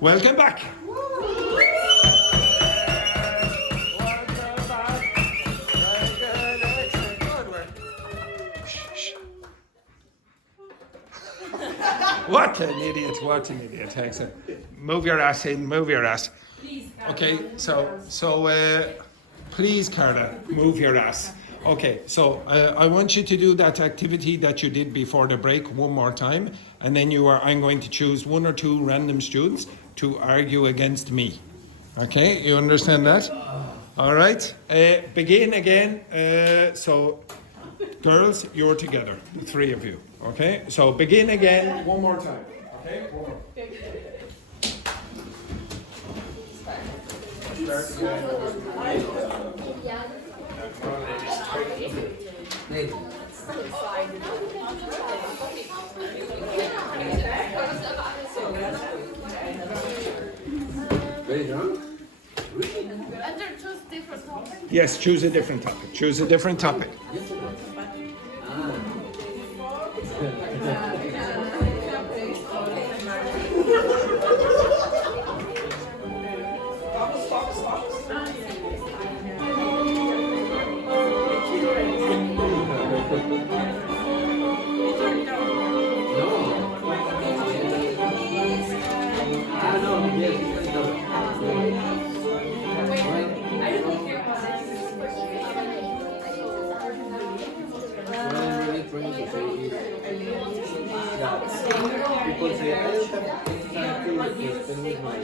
Welcome back. What an idiot, what an idiot. Thanks. Move your ass in, move your ass. Okay, so please, Carla, move your ass. Okay, so I want you to do that activity that you did before the break one more time, and then I'm going to choose one or two random students to argue against me. Okay, you understand that? All right, begin again. So, girls, you're together, the three of you. Okay, so begin again one more time. Okay, one more. Very drunk? Yes, choose a different topic. Choose a different topic. People say, I don't have to spend with my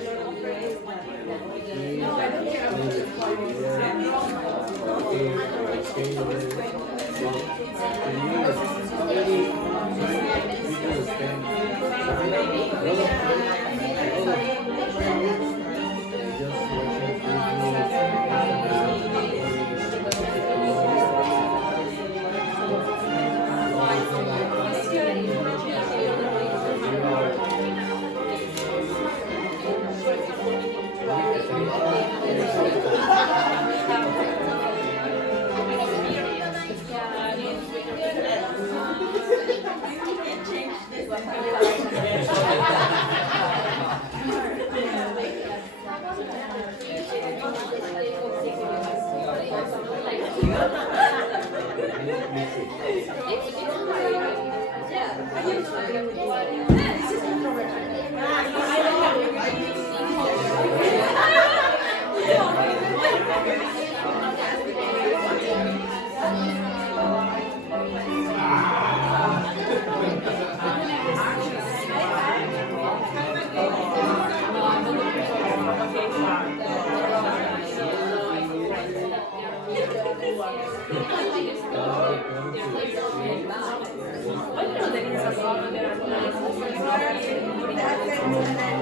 Okay, I agree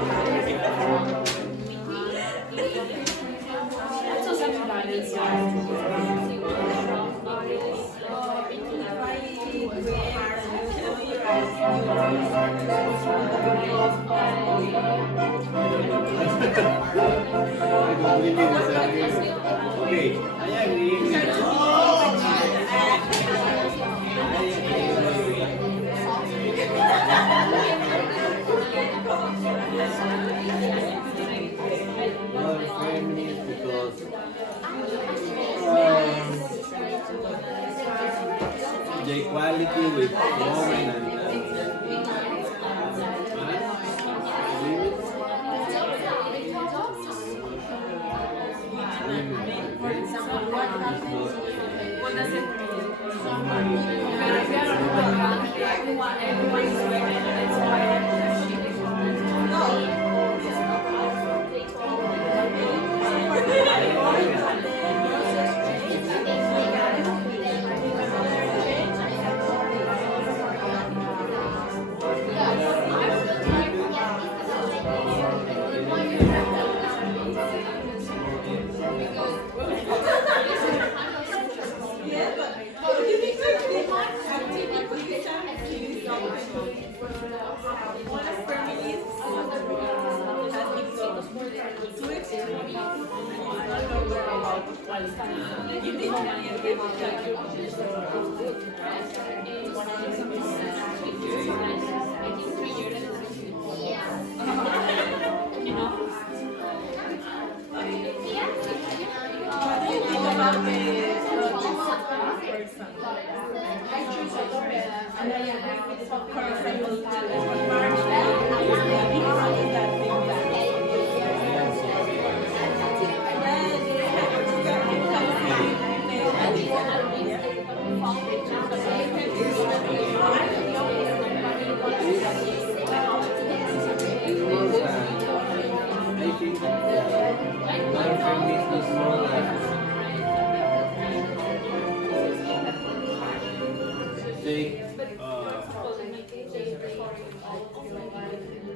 with because the equality with women and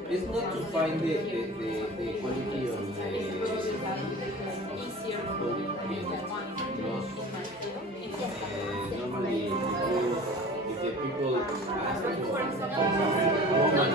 It's not to find the quality of the normally if the people ask for woman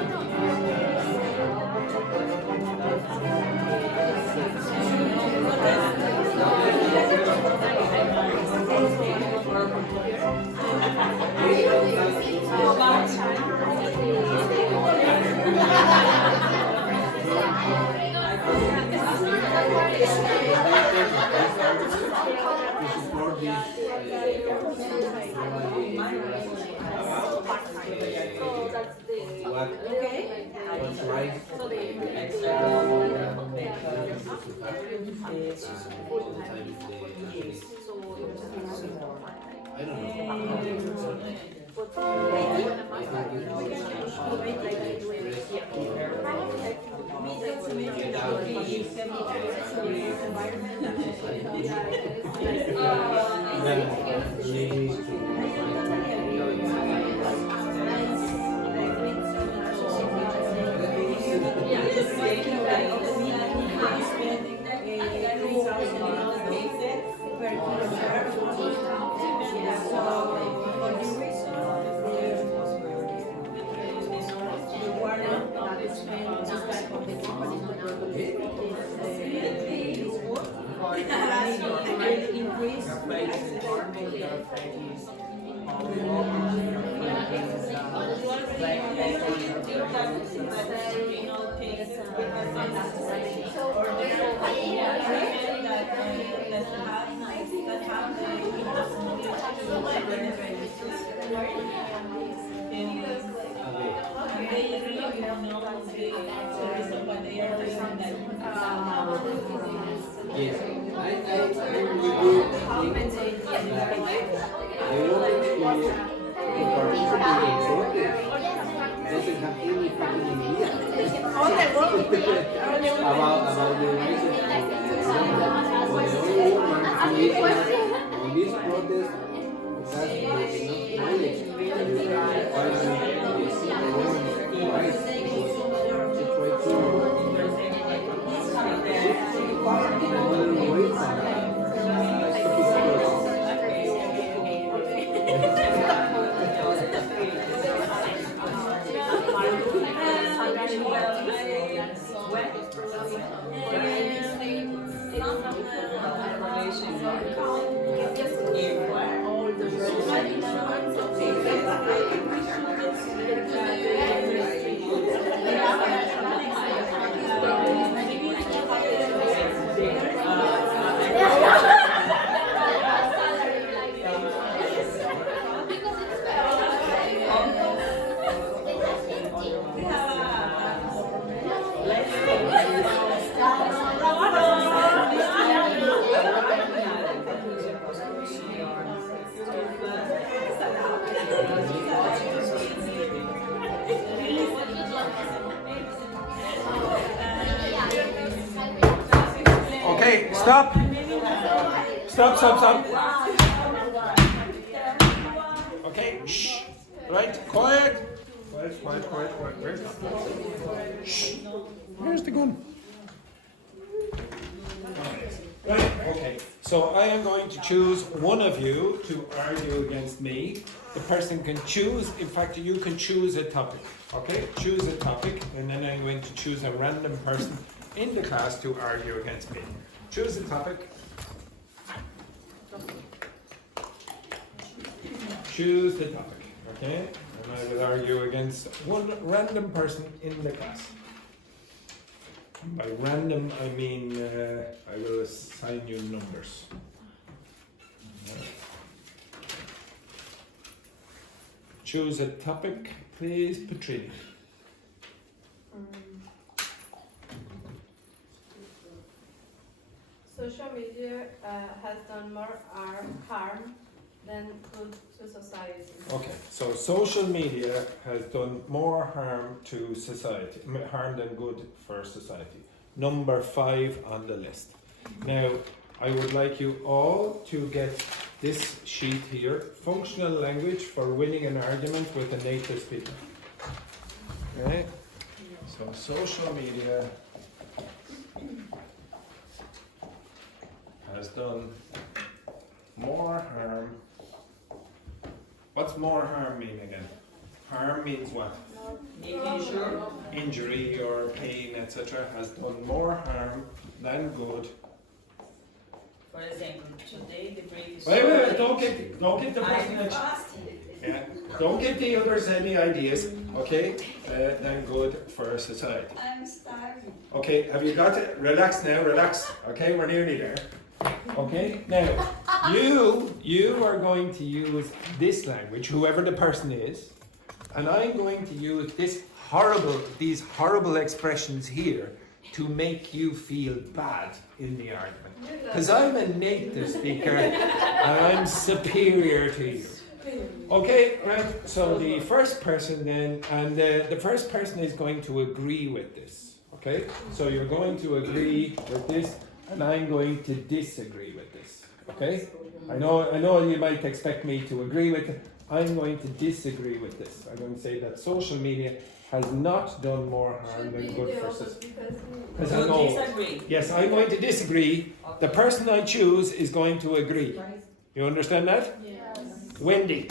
what's right. I don't know. Yes, I really do think that the woman who participates in protest doesn't have any fucking idea about the rights of the woman. So the only woman who is on this protest has enough knowledge to see the woman's rights. Okay, stop. Stop. Okay, shh. Right, quiet. Quiet. Where's the gun? Shh. Where's the gun? Right, okay. So I am going to choose one of you to argue against me. The person can choose, in fact, you can choose a topic. Okay, choose a topic, and then I'm going to choose a random person in the class to argue against me. Choose a topic. Choose the topic, okay? And I will argue against one random person in the class. By random, I mean I will assign you numbers. choose a topic, please, Patricia. Social media has done more harm than good to society. Okay, so social media has done more harm to society, harm than good for society. Number 5 on the list. Now, I would like you all to get this sheet here, functional language for winning an argument with a native speaker. Okay, so social media has done more harm. What's more harm mean again? Harm means what? Injury or pain, etc. has done more harm than good. For example, today the brief is. Wait, don't get the person yeah, don't give the others any ideas, okay? Than good for society. I'm starving. Okay, have you got it? Relax now, relax. Okay, we're nearly there. Okay, now you are going to use this language, whoever the person is, and I'm going to use these horrible expressions here to make you feel bad in the argument. Because I'm a native speaker and I'm superior to you. Okay, right, so the first person then, and the first person is going to agree with this. Okay, so you're going to agree with this, and I'm going to disagree with this. Okay, I know you might expect me to agree with it. I'm going to disagree with this. I'm going to say that social media has not done more harm than good for society. Because I know. Disagree. Yes, I'm going to disagree. The person I choose is going to agree. You understand that? Yes. Wendy.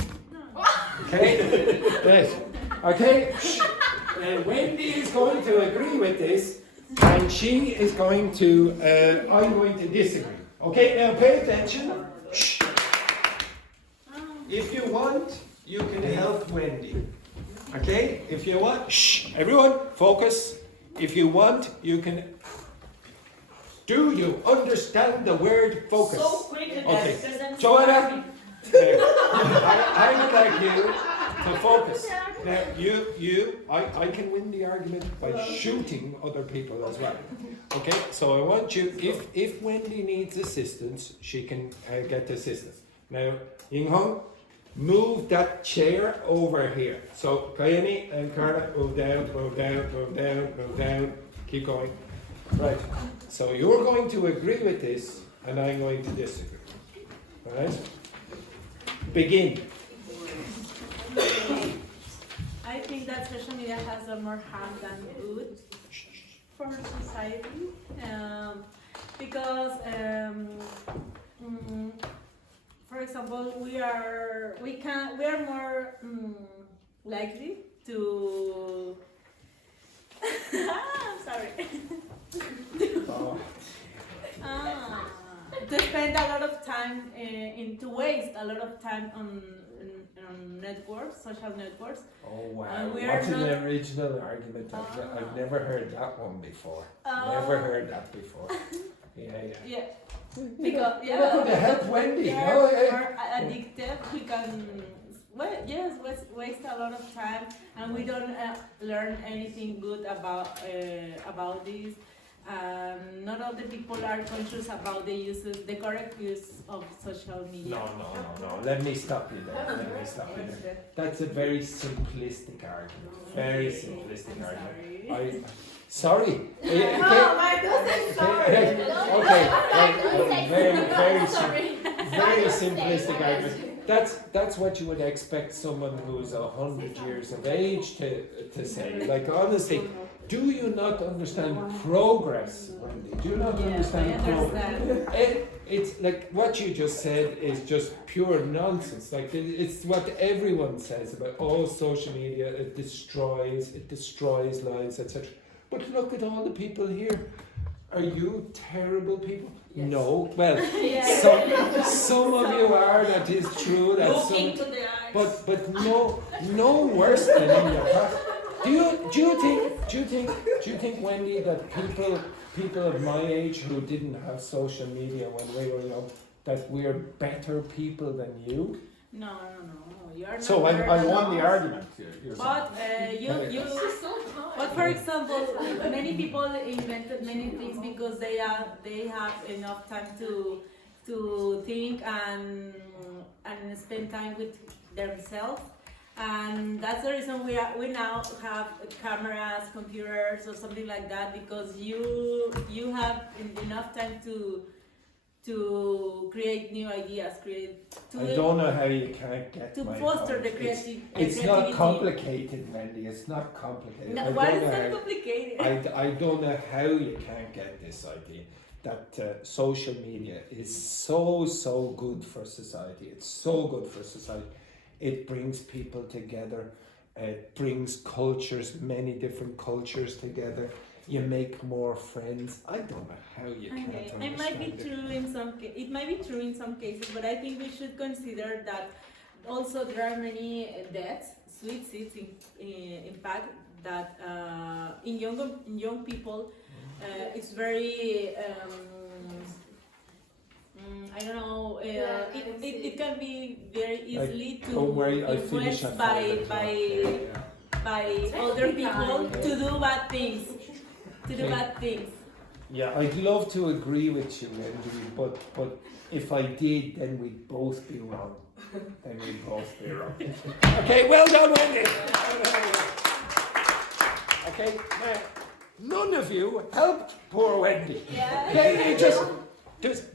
Okay? Yes. Okay? Wendy is going to agree with this, and she is going to, I'm going to disagree. Okay, now pay attention. Shh. If you want, you can help Wendy. Okay? If you want, shh. Everyone, focus. If you want, you can. Do you understand the word focus? So quick that Okay. doesn't Joanna, I would like you to focus. Now, I can win the argument by shooting other people as well. Okay, so I want you, if Wendy needs assistance, she can get assistance. Now, Ying-Hong, move that chair over here. So, Kaenny and Carla, move down, move down, move down, move down. Keep going. Right, so you're going to agree with this, and I'm going to disagree. Alright? Begin. I think that social media has done more harm than good for society, because, for example, we are more likely to. I'm sorry. Oh. To spend a lot of time to waste a lot of time on networks, social networks. Oh wow! And we What are an not- original argument! I've never heard that one before. Never heard that before. Yeah. Yeah, because That could have helped Wendy. we No, are yeah. more addicted. We can, waste a lot of time, and we don't learn anything good about this. Not all the people are conscious about the correct use of social media. No. Let me stop you there. That's a very simplistic argument. Very simplistic argument. Sorry. No, I don't say sorry. Okay. Very simplistic argument. That's what you would expect someone who's 100 years of age to say. Like honestly, do you not understand progress, Wendy? Do you not understand progress? It's like what you just said is just pure nonsense. Like it's what everyone says about social media. It destroys lives, etc. But look at all the people here. Are you terrible people? Yes. No. Well, some of you are. That is true. That's Look into the eyes. but no worse than in your past. Do you think, Wendy, that people of my age who didn't have social media when we were young, that we're better people than you? No. You are not So I better than won the us. argument. You're saying. But but for example, many people invented many things because they have enough time to think and spend time with themselves, and that's the reason we now have cameras, computers, or something like that, because you have enough time to create new ideas, I don't know how you can't get to my foster point. the creativity. It's not complicated, Wendy. It's not complicated. No, I why don't is know that how- complicated? I don't know how you can't get this idea that social media is so good for society. It's so good for society. It brings people together. It brings cultures, many different cultures together. You make more friends. I don't know how you can't Okay, understand it might be it. true in some it might be true in some cases, but I think we should consider that also there are many deaths, suicides impact that in young people it's very I don't know. It can be very easily Don't worry, I finish influenced at by 5 o'clock. by other people to do bad things. Yeah, I'd love to agree with you, Wendy, but if I did, then we'd both be wrong. Okay, well done, Wendy. Okay, now, none of you helped poor Wendy. Okay,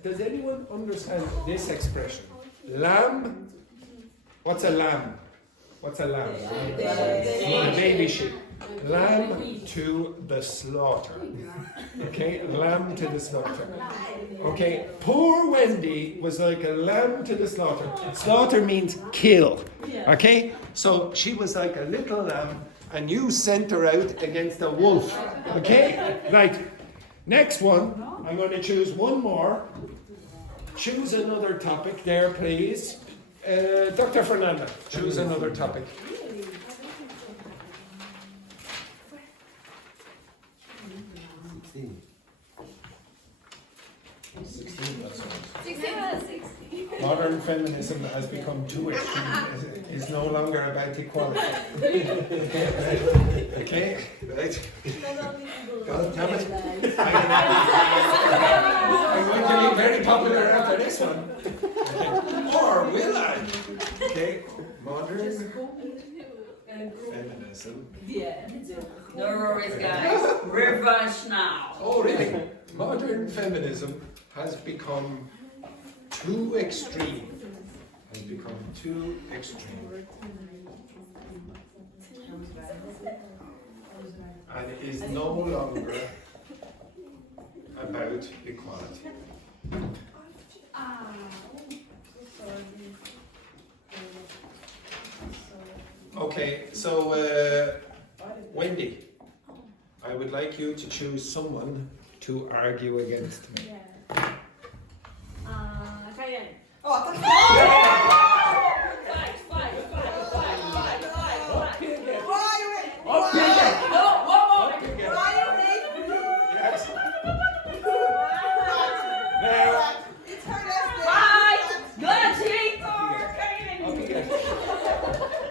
does anyone understand this expression? Lamb? What's a lamb? A baby sheep. Lamb to the slaughter. Okay, lamb to the slaughter. Okay, poor Wendy was like a lamb to the slaughter. Slaughter means kill. Okay, so she was like a little lamb, and you sent her out against a wolf. Okay, right. Next one, I'm going to choose one more. Choose another topic there, please. Dr. Fernanda, choose another topic. Modern feminism has become too extreme. It's no longer about equality. Okay, right. God damn it. I'm going to be very popular after this one. Okay. Or will I? Okay, modern feminism. No worries, guys. Revanche now. Oh, really? Modern feminism has become too extreme. And it is no longer about equality. Okay, so Wendy, I would like you to choose someone to argue against me.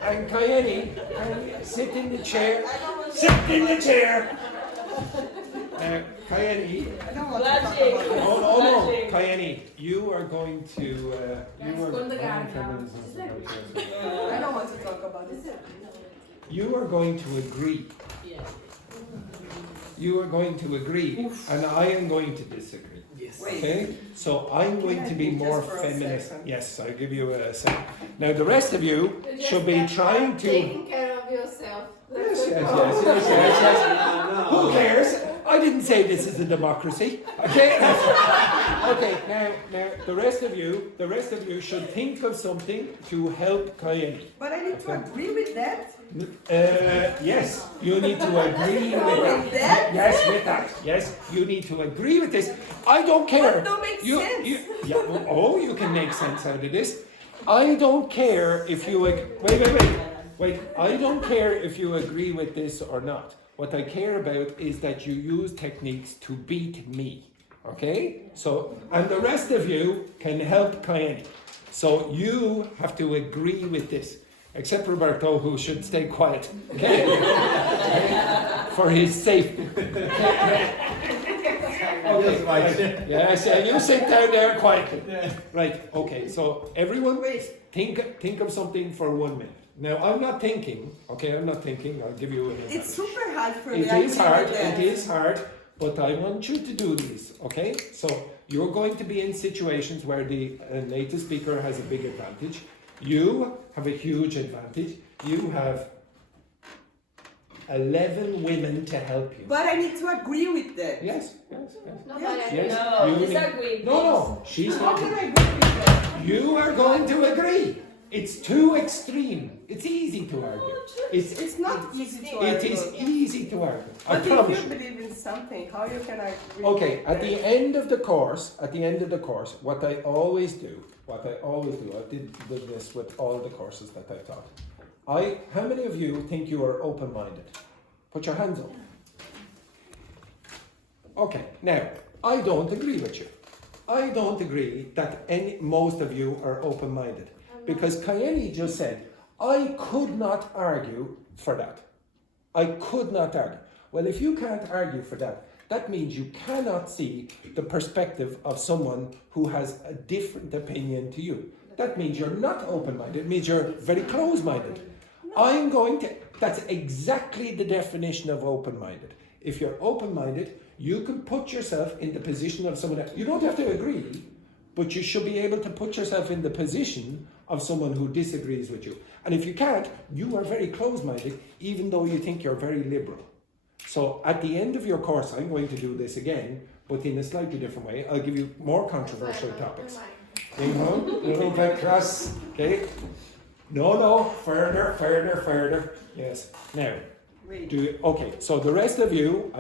And Kaenny, sit in the chair. Sit in the chair. Kaenny. No. Kaenny, you are going to. I don't want to talk about this. You are going to agree. You are going to agree, and I am going to disagree. Yes. Okay? So I'm going to be more feminist. Yes, I'll give you a second. Now the rest of you should be trying to. Taking care of yourself. Yes. Who cares? I didn't say this is a democracy. Okay? Okay, now the rest of you should think of something to help Kaenny. But I need to agree with that. Yes, you need to agree with that. Yes, with that. Yes, you need to agree with this. I don't care. That don't make sense. You can make sense out of this. I don't care if you wait. I don't care if you agree with this or not. What I care about is that you use techniques to beat me. Okay? So, and the rest of you can help Kaenny. So you have to agree with this, except Roberto, who should stay quiet, okay? For his safety. Okay, right. Yes, you sit down there quietly. Right, okay, so everyone think of something for 1 minute. Now, I'm not thinking, I'll give you an It's super hard for me. It is hard, but I want you to do these, okay? So you're going to be in situations where the native speaker has a big advantage. You have a huge advantage. You have 11 women to help you. But I need to agree with that. Yes. No, Yes. No, You disagree. No, she's How not. can I agree with that? You are going to agree. It's too extreme. It's easy to argue. It's not easy to argue. It is easy to argue. I But promise if you. you believe in something, how you can agree? Okay, with at the that? end of the course, what I always do, I did this with all the courses that I taught. How many of you think you are open-minded? Put your hands up. Okay, now, I don't agree with you. I don't agree that most of you are open-minded. Because Kaenny just said, I could not argue for that. I could not argue. Well, if you can't argue for that, that means you cannot see the perspective of someone who has a different opinion to you. That means you're not open-minded. It means you're very close-minded. That's exactly the definition of open-minded. If you're open-minded, you can put yourself in the position of someone else. You don't have to agree, but you should be able to put yourself in the position of someone who disagrees with you. And if you can't, you are very close-minded, even though you think you're very liberal. So at the end of your course, I'm going to do this again, but in a slightly different way. I'll give you more controversial topics. Okay? No, further. Yes. Now, okay, so the rest of you,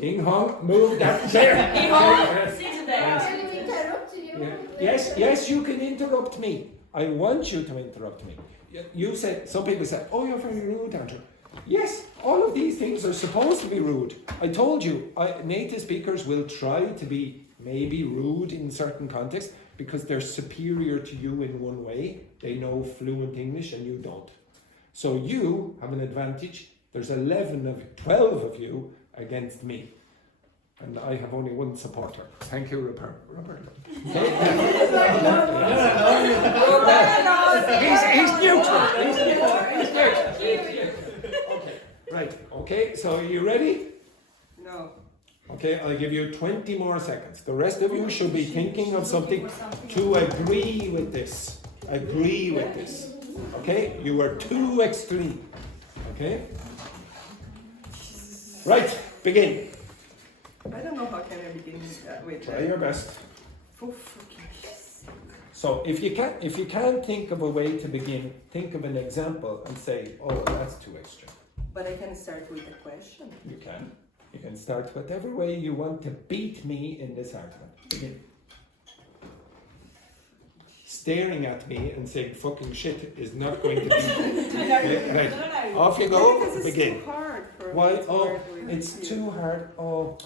Ding Hong, move that chair. Ding Hong, sit there. Can we interrupt you? Yeah. Yes, you can interrupt me. I want you to interrupt me. You said, some people said, oh, you're very rude, Andrew. Yes, all of these things are supposed to be rude. I told you, native speakers will try to be maybe rude in certain contexts because they're superior to you in one way. They know fluent English and you don't. So you have an advantage. There's 12 of you against me. And I have only one supporter. Thank you, Roberto. Okay? He's neutral. He's neutral. Okay, right. Okay, so you ready? No. Okay, I'll give you 20 more seconds. The rest of you should be thinking of something to agree with this. Agree with this. Okay? You are too extreme. Okay? Right, begin. I don't know how can I begin with Try your best. For fucking sake. So if you can't think of a way to begin, think of an example and say, oh, that's too extreme. But I can start with a question. You can. You can start whatever way you want to beat me in this argument. Begin. Staring at me and saying fucking shit is not going to be. Okay, right. Off you go. Because it's Begin. too hard for Why? me to Oh, argue with it's you. too hard. Oh,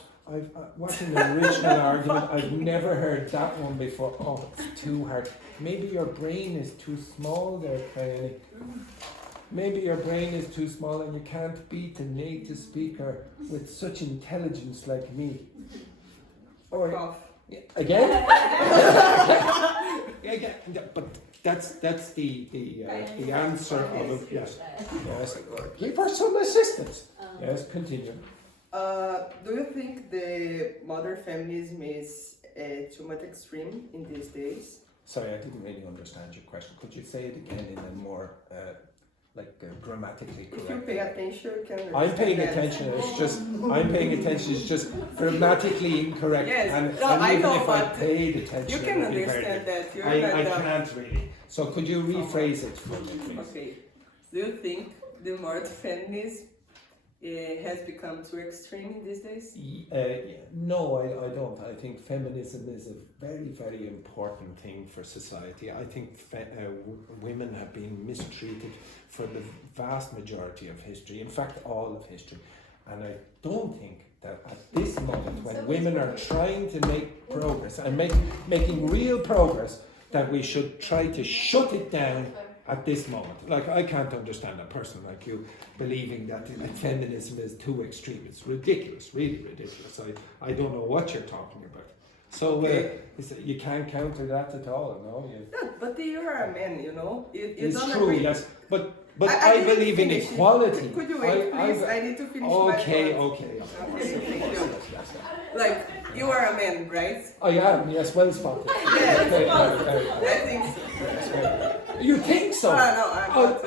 what an original argument. I've never heard that one before. Oh, it's too hard. Maybe your brain is too small there, Kaenny. Maybe your brain is too small and you can't beat a native speaker with such intelligence like me. Or Cough. again? Again. But that's the answer of it. Yes. Yes. Give her some assistance. Yes. Continue. Do you think the modern feminism is too much extreme in these days? Sorry, I didn't really understand your question. Could you say it again in a more grammatically correct? If you pay attention, you can understand I'm paying that. attention. It's just grammatically incorrect. Yes, And no, I even know, if I but paid attention, You can it would be very understand good. that. You're I not can't really. So could you rephrase it for me, please? Okay. Do you think the modern feminism has become too extreme in these days? No, I don't. I think feminism is a very, very important thing for society. I think women have been mistreated for the vast majority of history, in fact, all of history. And I don't think that at this moment, when women are trying to make progress and making real progress that we should try to shut it down at this moment. Like, I can't understand a person like you believing that feminism is too extreme. It's ridiculous, really ridiculous. I don't know what you're talking about. So you can't counter that at all, no? No, but you are a man, you know. You It's don't true, agree. yes. But I I didn't believe in finish it. equality. Could you wait, please? I need to finish my Okay, thought. okay. Okay, thank you. Like, you are a man, right? I am, yes, well spotted. Yes. Okay. I think so. You think so? No, I'm not.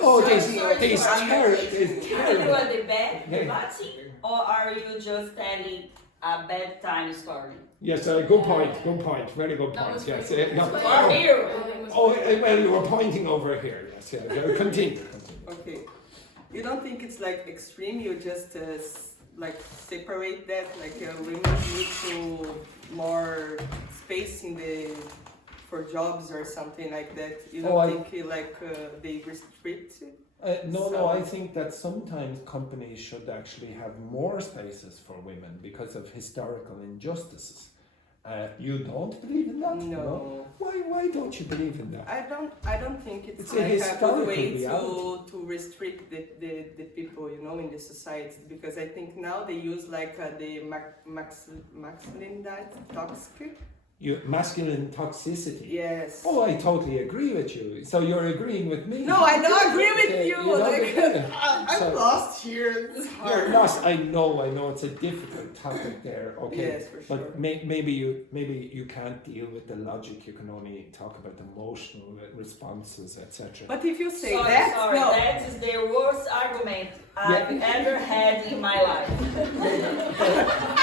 These I'm terrible. You are the bad Yeah. debating, or are you just telling a bedtime story? Yes, good point, very good point, yes. For you. Well, you were pointing over here, yes, yeah. Continue. Okay. You don't think it's like extreme? You just like separate that, like women need to more space in the for jobs or something like that. You don't think like they restrict it? No, I think that sometimes companies should actually have more spaces for women because of historical injustices. You don't believe in that? No. Why don't you believe in that? I don't think it's a like a historical good way reality. to restrict the people, you know, in the society, because I think now they use like the masculine toxic. Masculine toxicity. Yes. Oh, I totally agree with you. So you're agreeing with me? No, I don't agree with Okay, you. you don't Like, agree. I'm So- lost here. It's You're hard. lost. I know. It's a difficult topic there. Okay, Yes, for sure. but maybe you can't deal with the logic. You can only talk about emotional responses, etc. But if you say Sorry, that, no. that is the worst argument I've ever had in my life.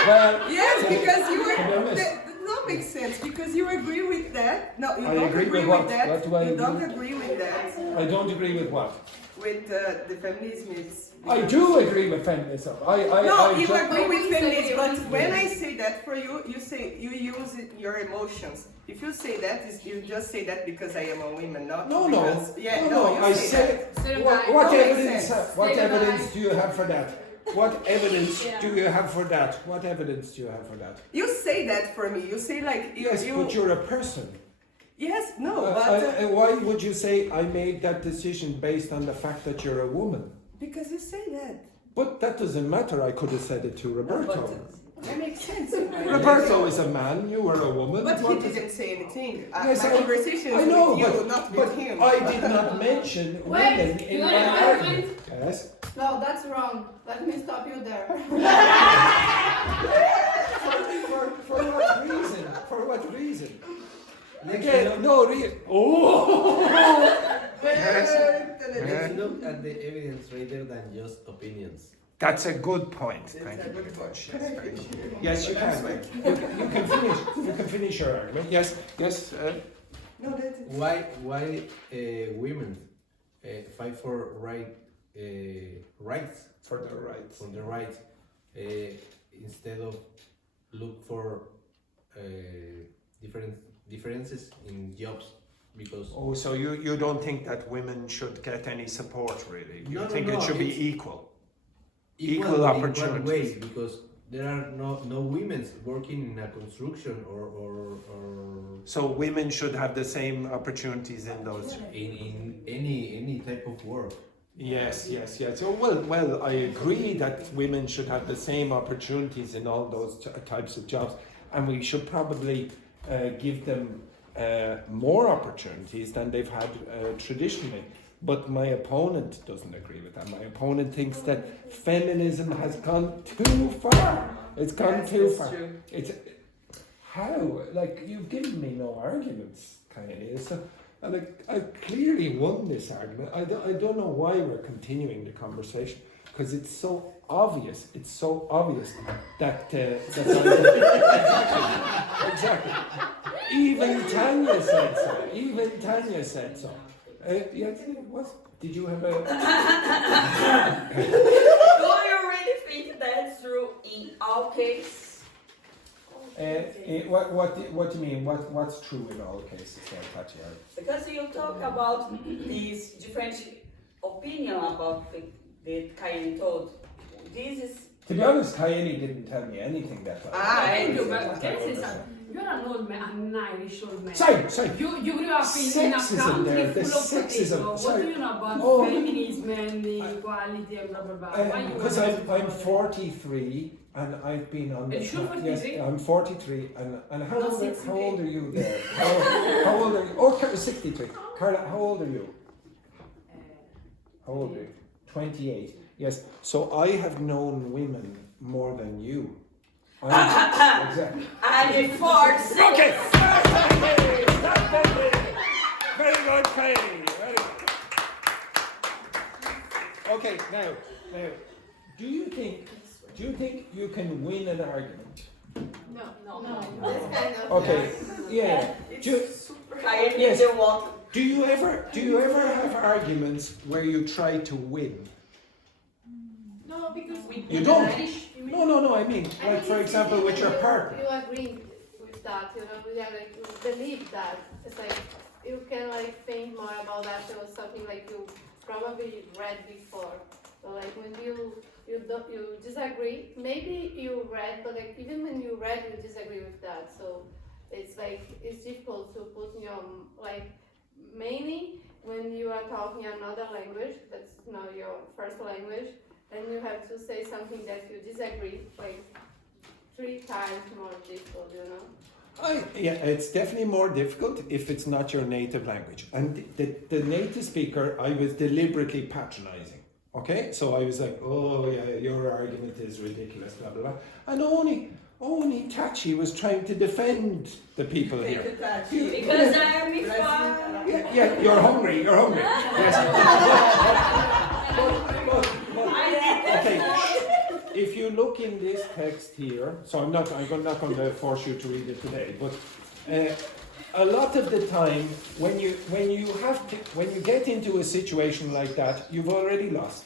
Well, Yes, because you to be are. honest- That makes sense because you agree with that. No, you I don't agree agree with with what? that. What do I You agree don't with? agree with that. I don't agree with what? With the feminism, it's. I do agree with feminism. No, I you just- agree with feminism, but when I say that for you, you say you use your emotions. If you say that, you just say that because I am a woman, not No. because, yeah, No. you I say said. Say What No, makes evidence? sense. What Say evidence goodbye. do you have for that? What evidence Yeah. do you have for that? What evidence do you have for that? You say that for me. You say like Yes, you. but you're a person. Yes, no, but Why would you say I made that decision based on the fact that you're a woman? because you say that. But that doesn't matter. I could have said it to Roberto. That makes sense. in my Roberto is a man. You were a woman. But he What is- didn't say anything. Yes, My conversation I is know, with you, but, not but with him. I did not mention Wait, women in you my want to argument. Yes. No, that's wrong. Let me stop you there. For what reason? For what reason? Let's Again, look- no reason. Oh. let's look at the evidence rather than just opinions. That's a good point. Thank you very much. Yes, you can. You can finish. You can finish your argument. Yes. Yes. No, that's it. Why women fight for rights For the rights. for the rights instead of look for differences in jobs, because Oh, so you don't think that women should get any support, really? You No, think no, it should be it's- equal? equal Equal in what opportunities. ways? Because there are no women working in a construction or So women should have the same opportunities in those. in any type of work. Yes. So well, I agree that women should have the same opportunities in all those types of jobs, and we should probably give them more opportunities than they've had traditionally. But my opponent doesn't agree with that. My opponent thinks that feminism has gone too far. It's gone Yes, too that's far. true. It's how? Like, you've given me no arguments, Kaenny. So, and I clearly won this argument. I don't know why we're continuing the conversation, because it's so obvious. It's so obvious that exactly. Even Tanya said so. Yes, what? Did you have a? Do you really think that's true in all cases? What do you mean? What's true in all cases, Tati? Because you talk about this different opinion about the Kaenny told. This is To be honest, Kaenny didn't tell me anything that time. Ah, Thank you, I but can I say something? You're an old man, an Irish old man. Sorry. You grew up in a Sexism country there, the full of sexism, potato. sorry. What do you know about Oh. feminism and equality and blah blah blah? Why you Because wanna- I'm 43 and I've been on Are you sure 43? Yes, I'm 43 and how Not old, 63. how old are you there? How old are you? Oh, 63. Carla, how old are you? How old are you? 28. Yes. So I have known women more than you. Exactly. I'm 46. Okay. Very good, Kaenny. Very good. Okay, now, do you think you can win an argument? No. This kind of Okay. Yeah. Kaenny Yes. the one. Do you ever have arguments where you try to win? No, because You don't. No. I mean, like for example, with your partner. You agree with that, you know, you believe that. It's like you can like think more about that. It was something like you probably read before. So like when you disagree, maybe you read, but like even when you read, you disagree with that. So it's like it's difficult to put in your like mainly when you are talking another language that's not your first language. Then you have to say something that you disagree, like 3 times more difficult, you know? Yeah, it's definitely more difficult if it's not your native language. And the native speaker, I was deliberately patronizing. Okay? So I was like, oh yeah, your argument is ridiculous, blah, blah, blah. And only Tati was trying to defend the people here. Because I am far. Yeah, you're hungry. Yes. Okay. If you look in this text here, so I'm not going to force you to read it today, but a lot of the time when you get into a situation like that, you've already lost.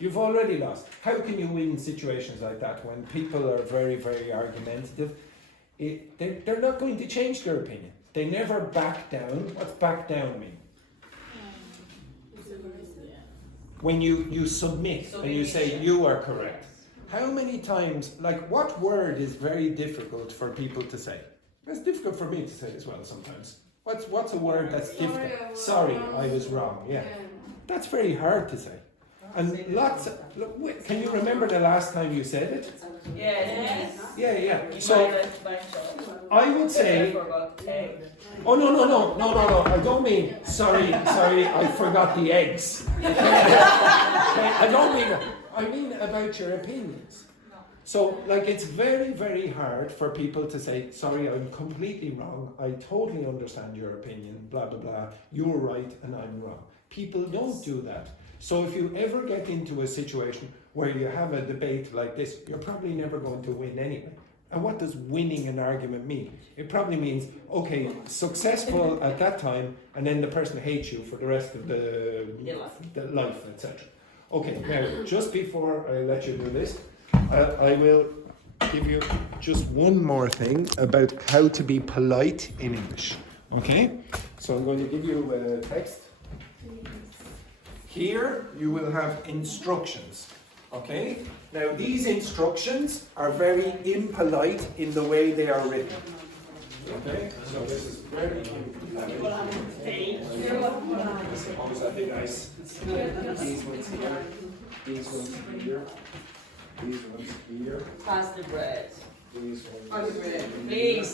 You've already lost. How can you win situations like that when people are very, very argumentative? They're not going to change their opinion. They never back down. What's back down mean? When you submit and you say you are correct. How many times, like what word is very difficult for people to say? It's difficult for me to say as well sometimes. What's a word that's difficult? Sorry, I was wrong. Yeah. That's very hard to say. And can you remember the last time you said it? Yes. Yeah. So I would say, oh no, I don't mean sorry, I forgot the eggs. I don't mean that. I mean about your opinions. So like it's very, very hard for people to say, sorry, I'm completely wrong. I totally understand your opinion, blah, blah, blah. You're right and I'm wrong. People don't do that. So if you ever get into a situation where you have a debate like this, you're probably never going to win anyway. And what does winning an argument mean? It probably means, okay, successful at that time, and then the person hates you for the rest of the life, etc. Okay, now, just before I let you do this, I will give you just one more thing about how to be polite in English. Okay? So I'm going to give you a text. Here you will have instructions. Okay? Now these instructions are very impolite in the way they are written. Okay? So this is very impolite. I suppose that'd be nice. These ones here. These ones here. These ones here. Pass the bread. These ones here. Please.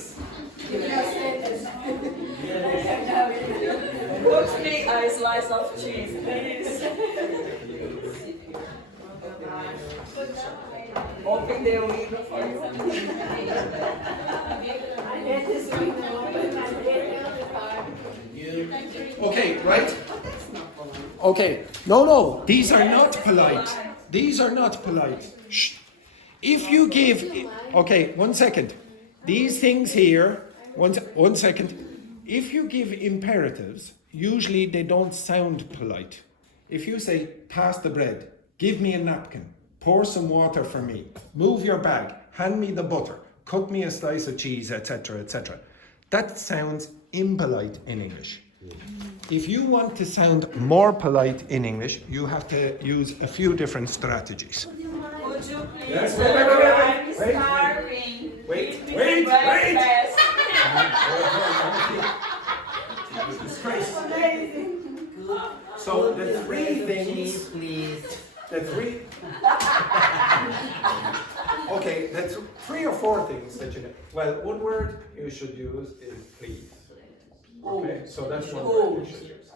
Put me a slice of cheese, please. Open the window for you. I get this window open, I get the car. Okay, right? Okay. No, these are not polite. These are not polite. Shh. If you give... Okay, 1 second. These things here... One second. If you give imperatives, usually they don't sound polite. If you say, pass the bread, give me a napkin, pour some water for me, move your bag, hand me the butter, cut me a slice of cheese, etc., etc. That sounds impolite in English. If you want to sound more polite in English, you have to use a few different strategies. Would you please? Yes, I'm starving. wait. Disgrace. So the three things, please. the three, okay, that's 3 or 4 things that you know. Well, one word you should use is please. Okay, so that's one word you should use.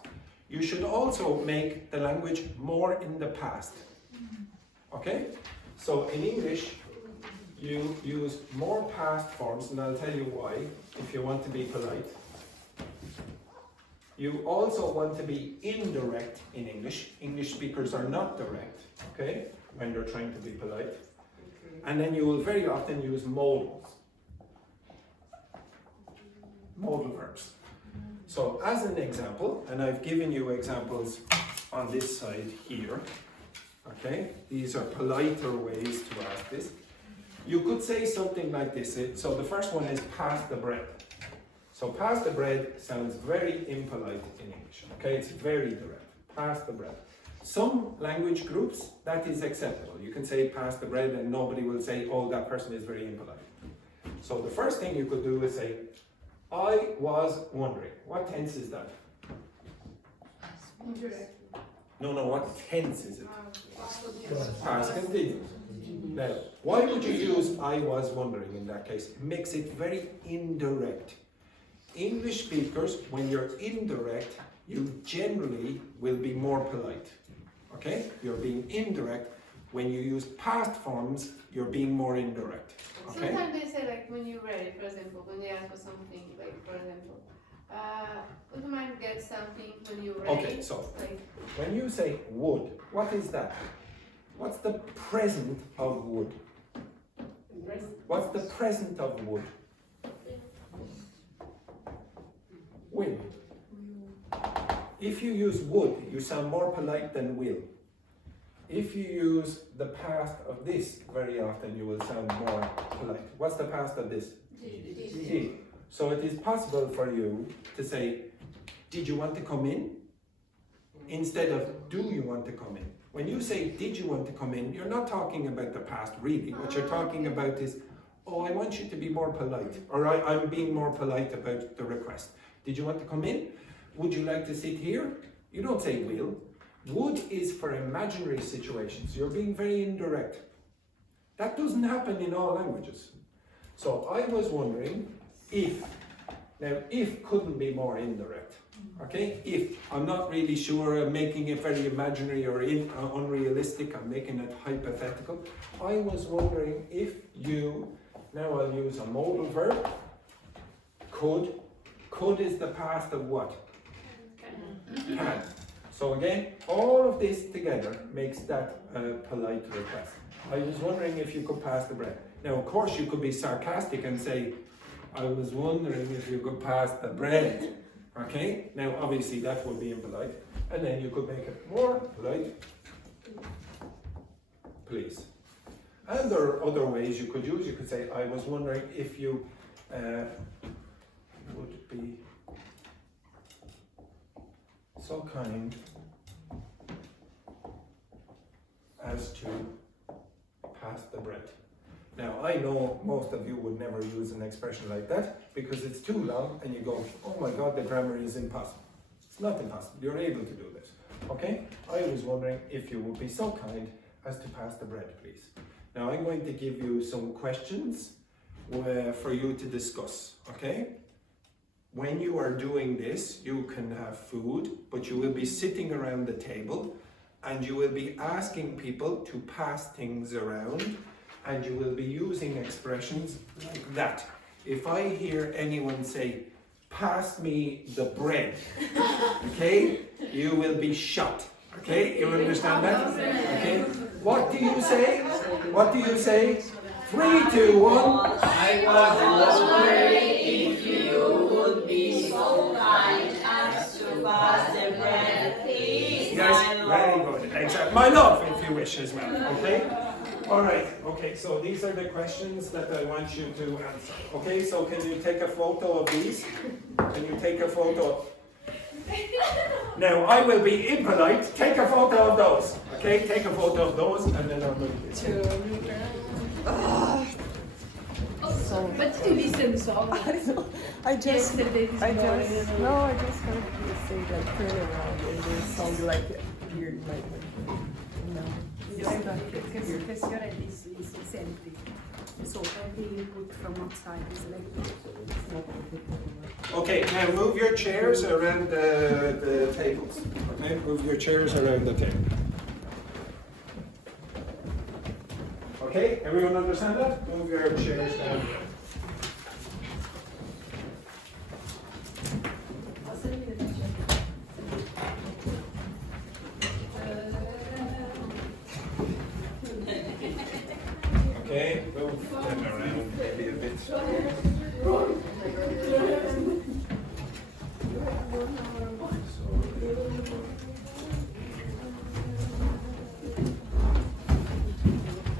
You should also make the language more in the past. Okay? So in English, you use more past forms, and I'll tell you why, if you want to be polite. You also want to be indirect in English. English speakers are not direct, okay, when they're trying to be polite. And then you will very often use modals. Modal verbs. So as an example, and I've given you examples on this side here, okay, these are politer ways to ask this. You could say something like this. So the first one is pass the bread. So pass the bread sounds very impolite in English, okay? It's very direct. Pass the bread. Some language groups, that is acceptable. You can say pass the bread and nobody will say, oh, that person is very impolite. So the first thing you could do is say, I was wondering. What tense is that? No, what tense is it? Past continuous. Now, why would you use I was wondering in that case? It makes it very indirect. English speakers, when you're indirect, you generally will be more polite. Okay? You're being indirect. When you use past forms, you're being more indirect. Okay? Sometimes they say like when you're ready, for example, when they ask for something, like for example, would you mind get something when you're ready? Okay, so like, when you say would, what is that? What's the present of would? What's the present of would? Will. If you use would, you sound more polite than will. If you use the past of this, very often you will sound more polite. What's the past of this? Did. So it is possible for you to say, did you want to come in? Instead of, do you want to come in? When you say, did you want to come in, you're not talking about the past really. What you're talking about is, oh, I want you to be more polite. Or I'm being more polite about the request. Did you want to come in? Would you like to sit here? You don't say will. Would is for imaginary situations. You're being very indirect. That doesn't happen in all languages. So I was wondering if. Now, if couldn't be more indirect. Okay? If. I'm not really sure. I'm making it very imaginary or unrealistic. I'm making it hypothetical. I was wondering if you. Now I'll use a modal verb. Could. Could is the past of what? Can. So again, all of this together makes that a polite request. I was wondering if you could pass the bread. Now, of course, you could be sarcastic and say, I was wondering if you could pass the bread. Okay? Now, obviously, that would be impolite. And then you could make it more polite. Please. And there are other ways you could use. You could say, I was wondering if you would be so kind as to pass the bread. Now, I know most of you would never use an expression like that because it's too long and you go, oh my God, the grammar is impossible. It's not impossible. You're able to do this. Okay? I was wondering if you would be so kind as to pass the bread, please. Now, I'm going to give you some questions for you to discuss. Okay? When you are doing this, you can have food, but you will be sitting around the table and you will be asking people to pass things around and you will be using expressions like that. If I hear anyone say, pass me the bread, okay, you will be shot. Okay, you understand that? Okay, what do you say? What do you say? 3, 2, 1. I was wondering if you would be so kind as to pass the bread, please. Yes, very good. Exactly. My love, if you wish as well. Okay? All right. Okay, so these are the questions that I want you to answer. Okay, so can you take a photo of these? Can you take a photo? Now, I will be impolite. Take a photo of those. Okay, take a photo of those and then I'll move this. so. But did you listen to the song? I just Yesterday this morning. heard you say like turn around and they sound like weird like no. Che Fiorelli si sente. So every input from outside is like Okay, now move your chairs around the tables. Okay, move your chairs around the table. Okay, everyone understand that? Move your chairs down. Okay, move them around maybe a bit.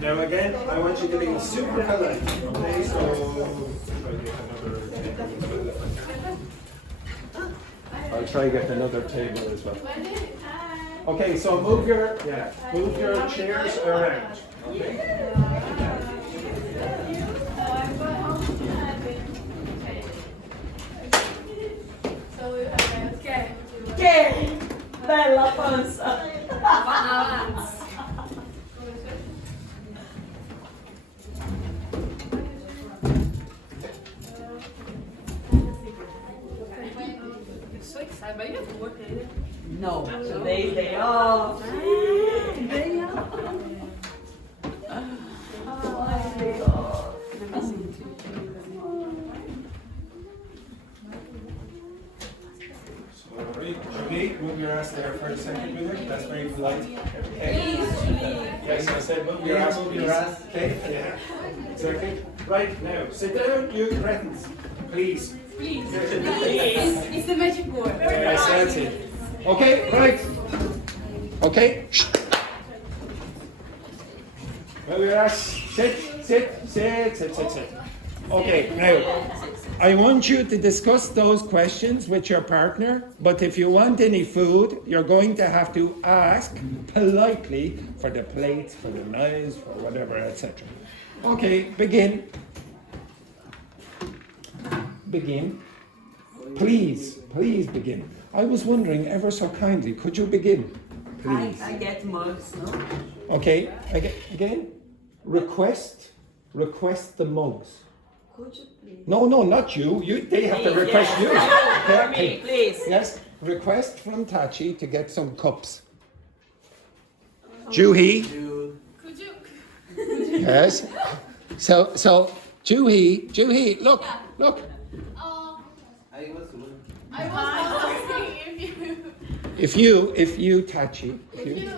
Now again, I want you to be super polite. Okay, so I'll try to get another table as well. Okay, so move your chairs around. Okay. Che bella panza! avanti. So excited, but you have to work in it. No, today they off. They are. Sorry, Julie, move your ass there for a second, minute. That's very polite. Okay. Yes, I said move your ass, move your ass. Okay, yeah. Exactly. Right, now, sit down, you cretins. Please. Please. It's the magic word. Yes, that's it. Okay, right. Okay. Move your ass. Sit. Okay, now, I want you to discuss those questions with your partner, but if you want any food, you're going to have to ask politely for the plates, for the knives, for whatever, etc. Okay, begin. Begin. Please begin. I was wondering ever so kindly, could you begin? Please. I get mugs, no? Okay, again. Request the mugs. Could you please? No, not you. They have to request you. For me, please. Yes. Request from Tati to get some cups. Juhi. Could you? Yes. So Juhi, look. I was asking If you Tati. if you touch it, it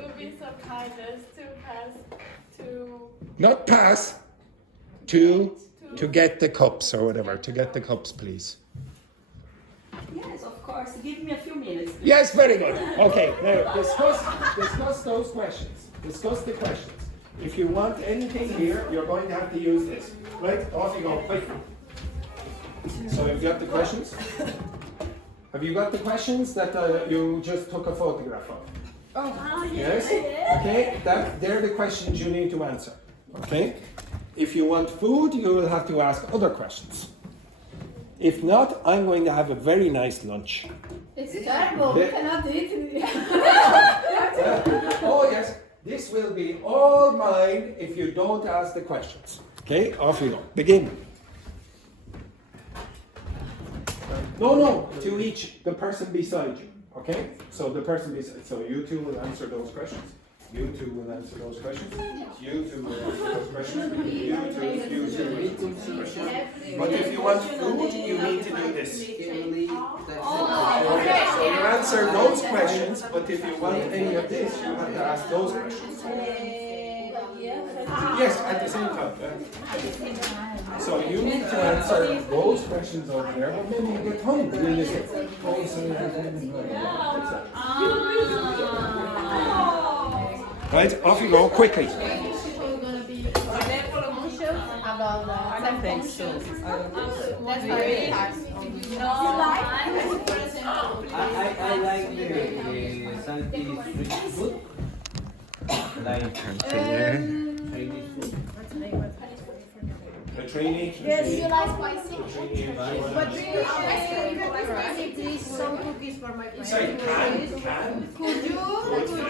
would be so kind as to pass to Not pass. To get the cups or whatever. To get the cups, please. Yes, of course. Give me a few minutes. Yes, very good. Okay, now discuss those questions. Discuss the questions. If you want anything here, you're going to have to use this. Right? Off you go. Quick. So have you got the questions? Have you got the questions that you just took a photograph of? Oh, Yes? Okay, they're the questions you need to answer. Okay? If you want food, you will have to ask other questions. If not, I'm going to have a very nice lunch. it's terrible. We cannot eat it. Oh yes, this will be all mine if you don't ask the questions. Okay, off you go. Begin. No, to each, the person beside you. Okay? So the person beside, so you two will answer those questions. You two will answer those questions. You two will answer those questions. You two. But if you want food, you need to do this. Okay, so you answer those questions, but if you want any of this, you have to ask those questions. Yes, at the same time. Yeah. So you need to answer those questions over there, but maybe you get hungry. Then you say, oh, right, off you go, quickly. People are gonna be about I don't think so. that's why we ask. I like the salty street food. Like Chinese food. Petrini. Yes, you like Petrini. But do you please some cookies for my friend? Say can. Could you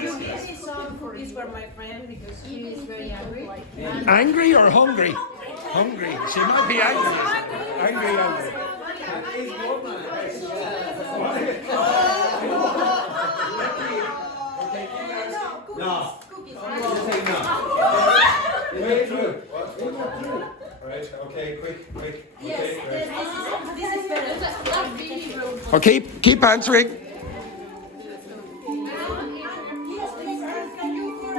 give me some cookies for my friend because he is very angry? Angry or hungry? Hungry. She might be angry. Angry. No. Cookies. You say no. Wait, through. Right, okay, quick. Yes, Okay, right. this is better. Okay, keep answering. Yes, please, can you pour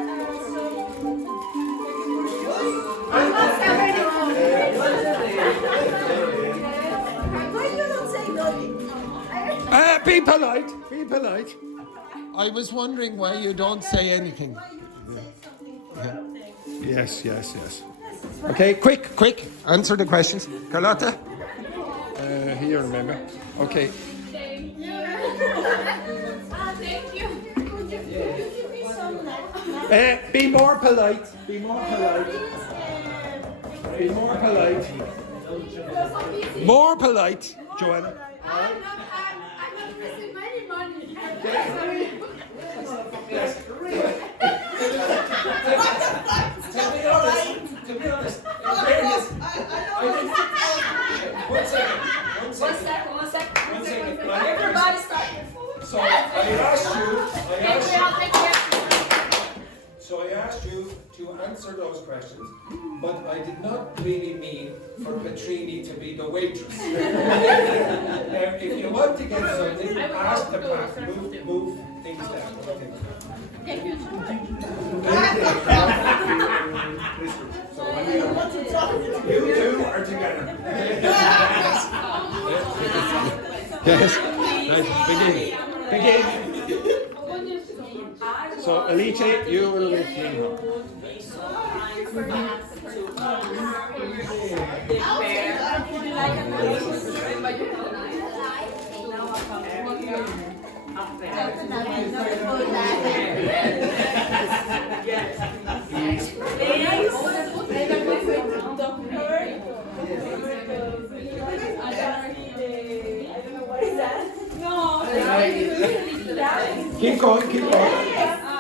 Why you don't say nothing? Be polite. Be polite. I was wondering why you don't say anything. Yes. Okay, quick. Answer the questions. Carlotta? Here, remember. Okay. Thank you. Thank you. Could you give me some nuts? Be more polite. Be more polite, Joanna. I'm not missing any money. To be honest, in fairness, one second. Everybody start your food. So I asked you to answer those questions, but I did not really mean for Petrini to be the waitress. If you want to get something, ask the pack. Move things down. So you two are together. Yes. Right. Begin. So Alice, you will with me. Keep going.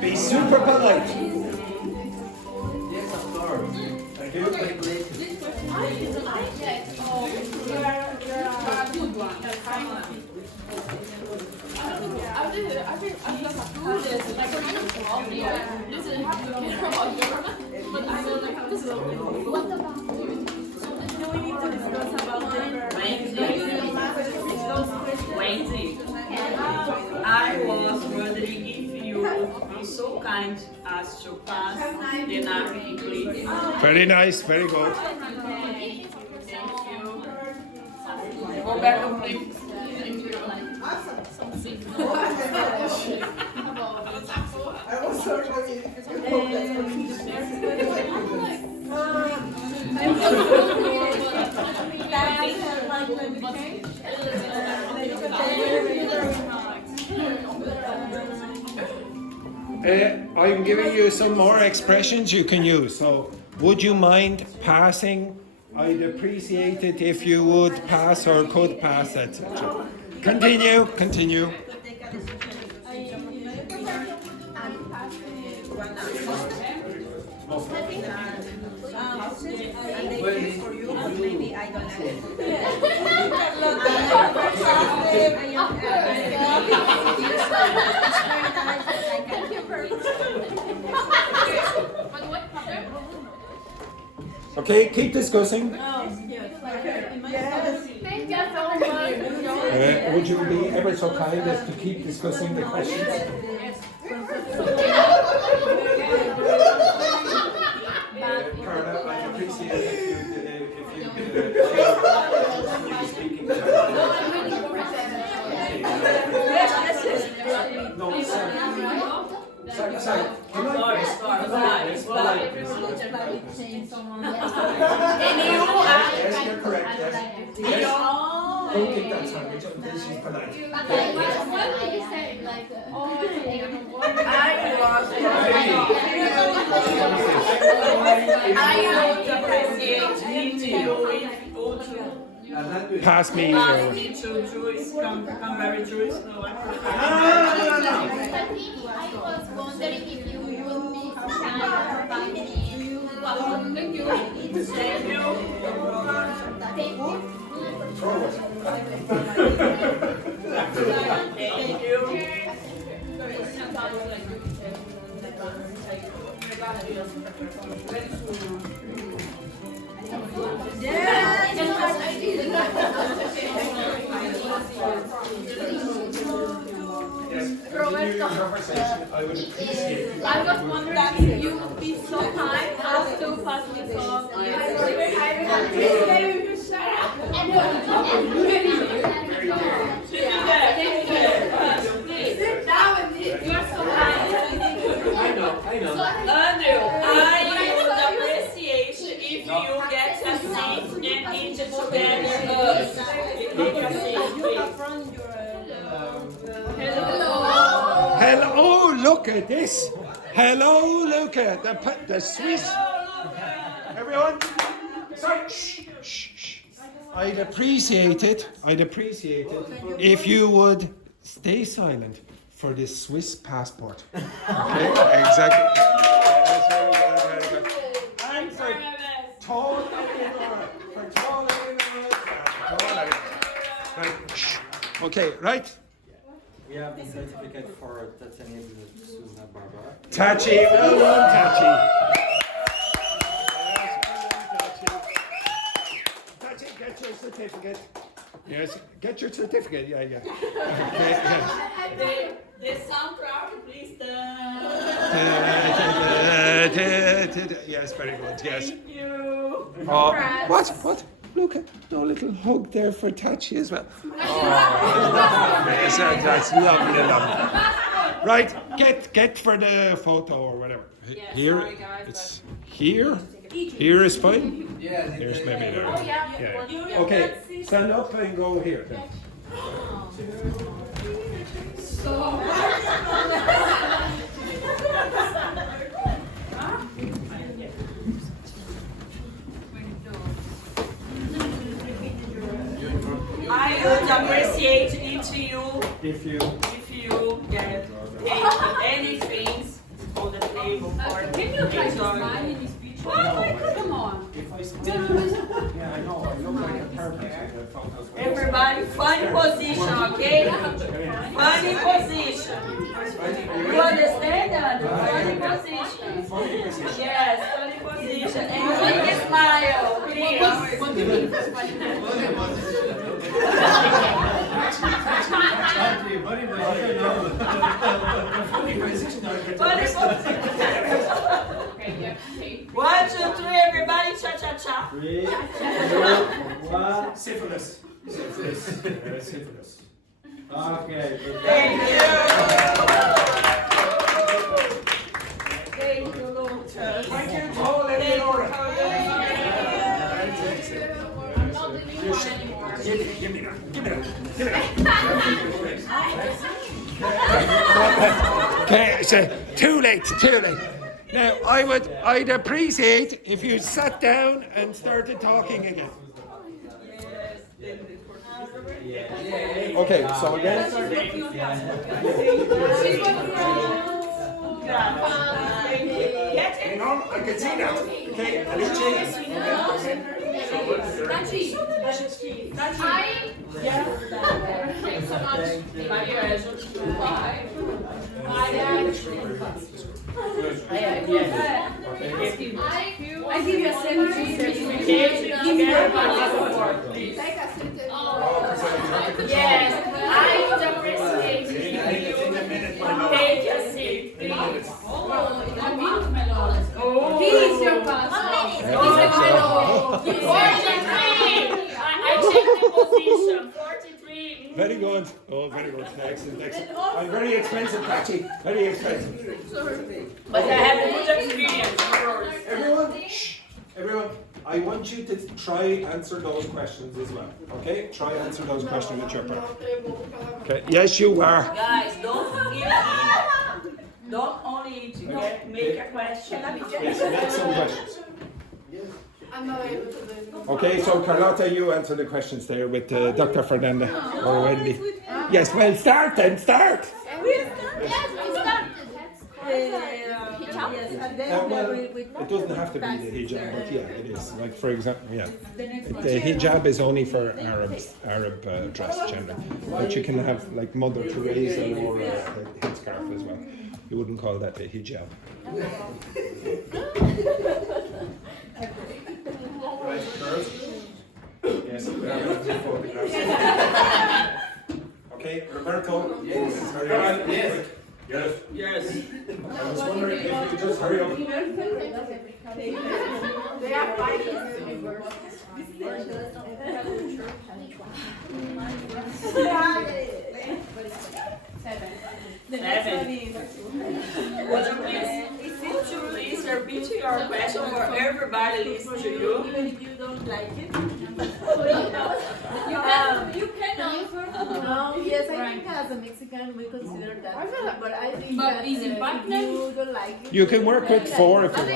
Be super polite. Yes, of course. Thank you. Wendy, I was wondering if you would be so kind as to pass the napkin, please. Very nice. Very good. Thank you. Roberto, please. I'm giving you some more expressions you can use. So, would you mind passing? I'd appreciate it if you would pass or could pass, etc. Continue. Maybe I don't Okay, keep discussing. Thank you so much. Would you be ever so kind as to keep discussing the questions? Carla, I'd appreciate it if you continue speaking to her. No, sorry. Can I yes, you're correct, yes. Don't take that sandwich until she's polite. What did you say? Like, I was I would appreciate it you if you would Pass me ask your. me to Jewish, come very Jewish. No, I prefer. I was wondering if you would be kind about me. Thank you. Thank you. Thank you. Thank you. I would appreciate I was wondering if you would be so kind as to pass me some. Andrew, I would appreciate if you get a seat and eat together us. Take a seat, please. Hello, oh, look at this. Hello, Luca, the Swiss. Everyone, sorry. Shh, shh, shh. I'd appreciate it if you would stay silent for this Swiss passport. Okay, exactly. Yes, very good, very good. And for tall Eleanor, Right. Shh. Okay, right. We have the certificate for Tati, Susan, Barbara. Tati, well done, Tati. Tati, get your certificate. Yes, get your certificate. Yeah, yeah. Okay, yes. The soundtrack, please. Yes, very good. Yes. Thank you. Oh, what? Look at no little hug there for Tati as well. Oh, yes, that's lovely, lovely. Right, get for the photo or whatever. Here, it's here. Here is fine. Here's maybe there. Yeah. Okay, stand up and go here then. I would appreciate If you get anything on the table for Can you try to smile enjoying. in this picture? Come on. Yeah, I know. I look like a perfect in the photos. Everybody, funny position, okay? Funny position. You understand that? Funny position. Yes, funny position. And big smile, please. Funny position. 1, 2, 3, everybody, cha cha cha. 3, 2, 1. Syphilis. Syphilis. Okay. Thank you. Thank you, Luca. Thank you, tall Eleanor. Give me that. Okay, so too late. Now, I'd appreciate if you sat down and started talking again. Okay, so again. Hang on, I can see that. Okay, Thanks so much. I give you a certificate. Yes, I would appreciate if you take a seat, please. He's your passport. I checked the position, 43. Very good. Oh, very good. Excellent. I'm very expensive, Tati. Very expensive. But I have a good experience. Everyone, shh. Everyone, I want you to try answer those questions as well. Okay? Try answer those questions with your partner. Okay. Yes, you are. Guys, don't only make a question. Yes, make some questions. I'm not able to do it. Okay, so Carlotta, you answer the questions there with Dr. Fernanda or Wendy. Yes, well, start then, start. Yes, we started. Yes, and then Well, we it doesn't have to be the hijab, but yeah, it is. Like for example, yeah, the hijab is only for Arab dress generally, but you can have like Mother Teresa or a headscarf as well. You wouldn't call that a hijab. Right, girls. Yes, we are going to photographs. Okay, Roberto. Yes. Yes. Yes. Yes. I was wondering if you could just hurry up. They are fighting. The next one is. Would you please repeat your question for everybody listen to you? Even if you don't like it. You can answer. Yes, I think as a Mexican we consider that, but I think But that is it partner? you don't like it. You can work with 4 if you want.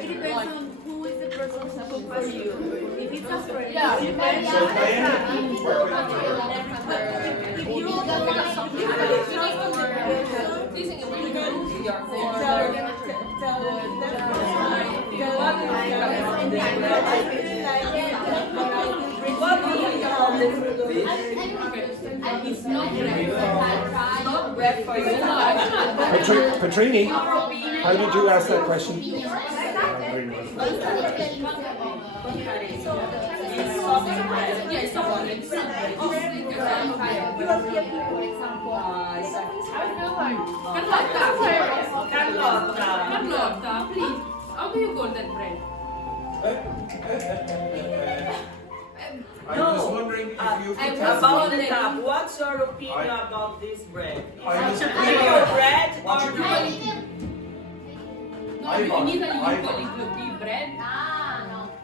It depends on who is the person who cook for you. If it's a friend, Yeah. it depends. So Diana, work with If you don't like it, It's not bread for you. Petrini, how did you ask that question? Carlotta, please. How do you call that bread? I was wondering if you could tell About me. the top, what's your opinion about this bread? I was Real bread or What you No, in Italy you call it beef bread.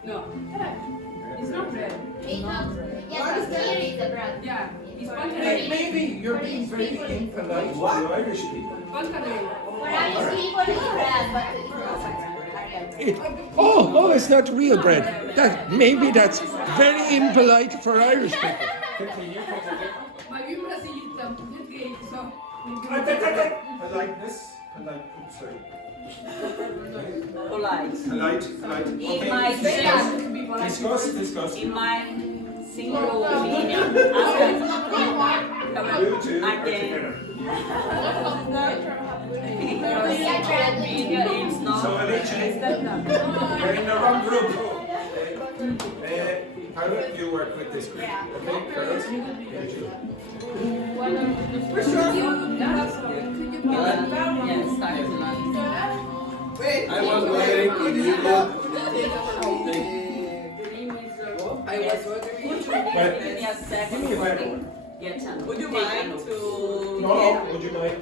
No. It's not bread. Yeah. It's pancake. Maybe you're being very impolite to Irish people. Pancake. Oh, it's not real bread. Maybe that's very impolite for Irish people. Ma io in Brasile so. I like this. Polite. polite? In my Discuss. in my single opinion, You two are again, together. your single opinion is So not. Alice, you're in the wrong group. How do you work with this group? Okay, girls? For sure. Yes, I was wondering if you could. I was wondering. Give me a better one. Would you mind to No, would you mind?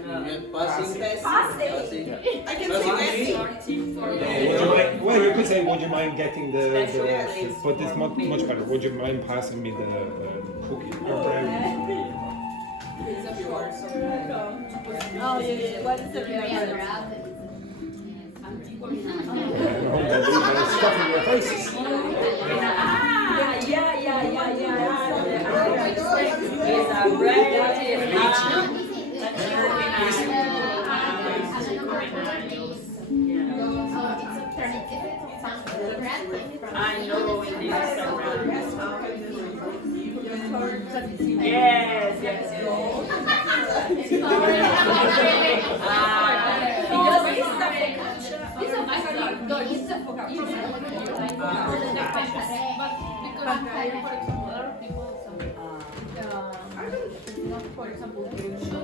Passing. I can Would you mind? Well, you could say, would you mind getting the but it's much better. Would you mind passing me the cookie or brownie? Oh, yeah. What is the Stuff in your faces. It's a bread. I know in Instagram. Yes. For example, Carla!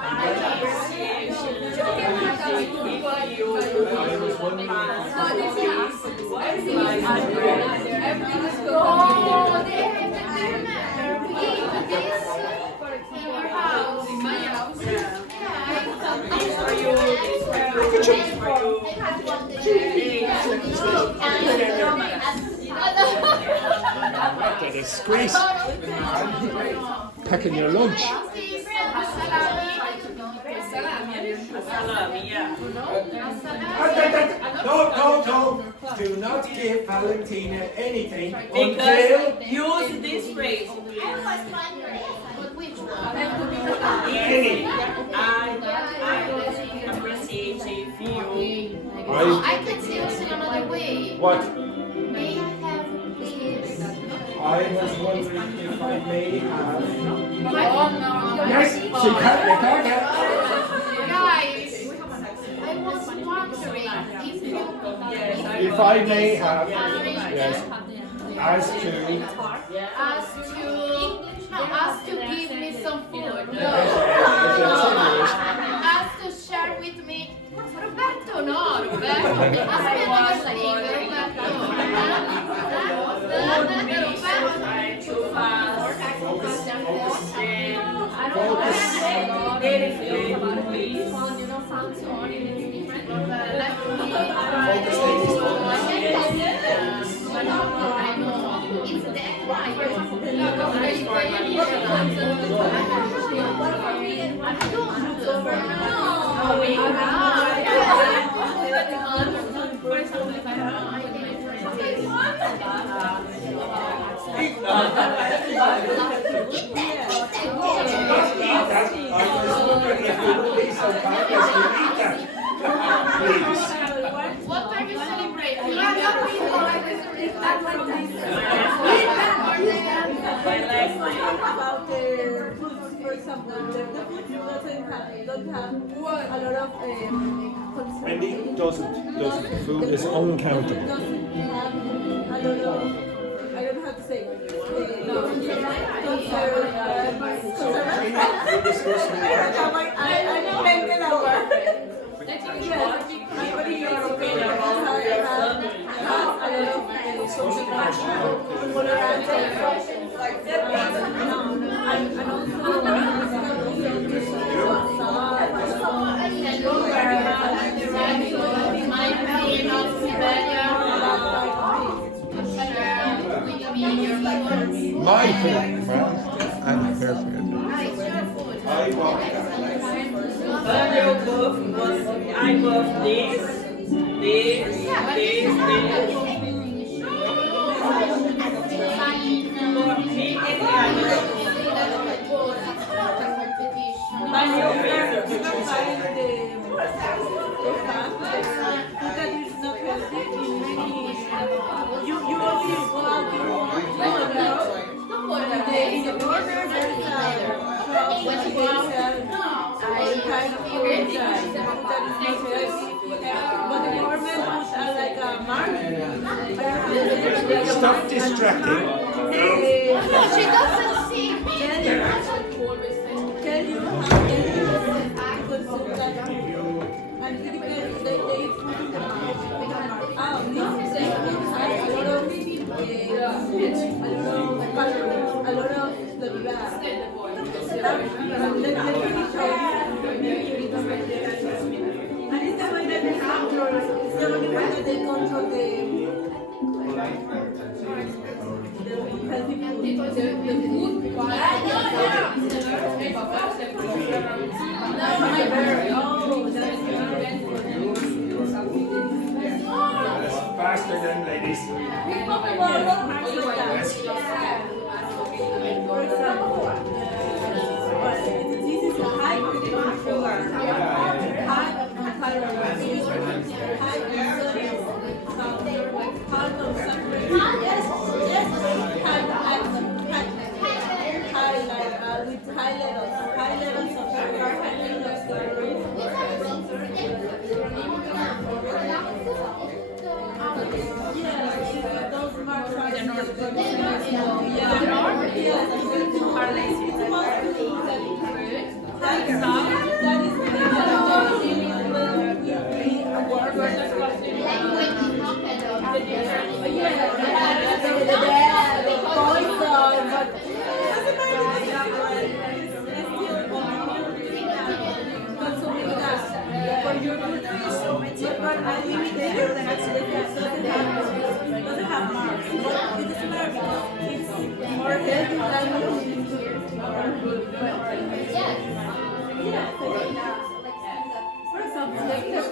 I appreciate you. What a disgrace. Packing your lunch. No. Do not give Valentina anything Because until use this phrase. any. I appreciate if you. I can say also another way. What? May I have please? I was wondering if I may have. Yes, she can't get. Guys, I was wondering if you If I may have, yes, as to, ask to give me some food. No. Ask to share with me. Roberto, no, Roberto. Ask me another thing, What are you celebrating? About the food, for example, the food don't have a lot of Wendy doesn't. Food is uncountable. doesn't have a lot of, I don't know how to say, My food, well, I'm perfect. I love this. Stop distracting. She doesn't see me. Healthy food. doesn't have marks. But it doesn't matter because it's more healthy than for example, like here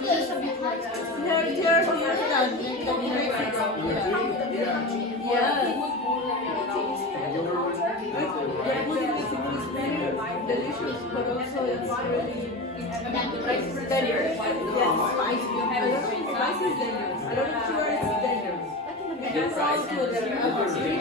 delicious, but also it's really dangerous. Yes, spicy. Spicy is dangerous. I don't know sure it's dangerous. It can cause to the next question. And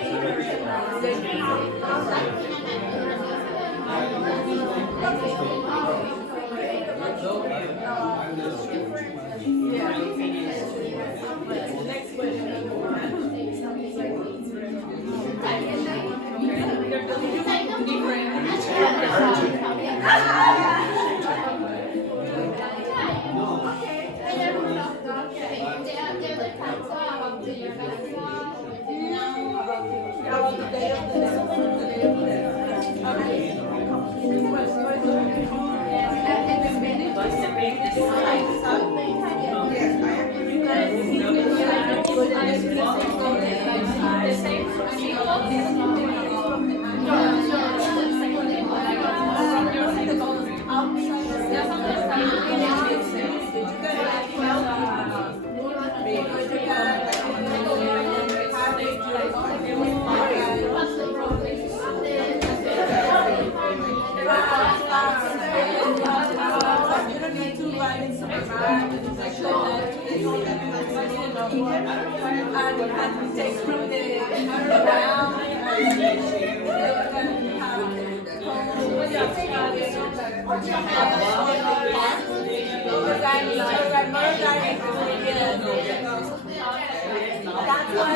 takes from the ground that's why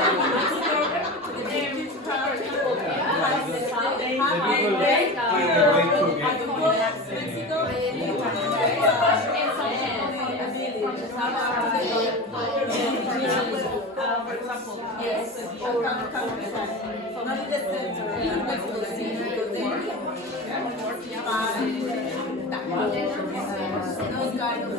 for example, yes, not in the center, Mexico City, because they those kind of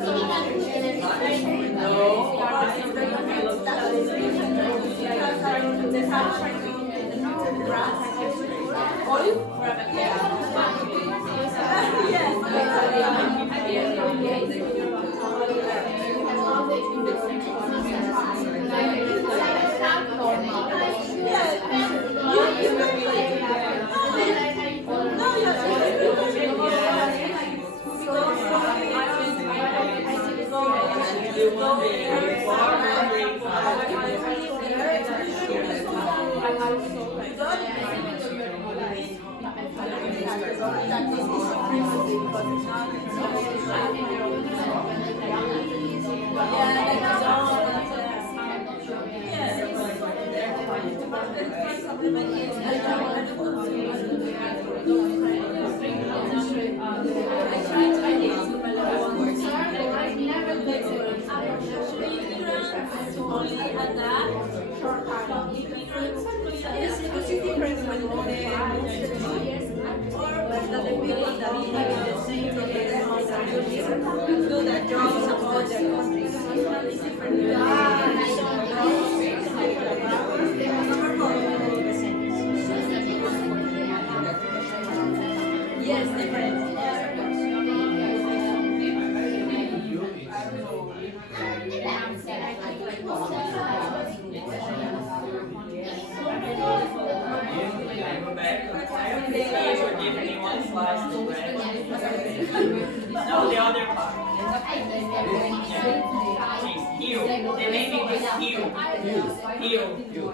No, the other part. Heel. The name is heel. Heel. Heel.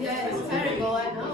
Yeah, it's terrible, I know.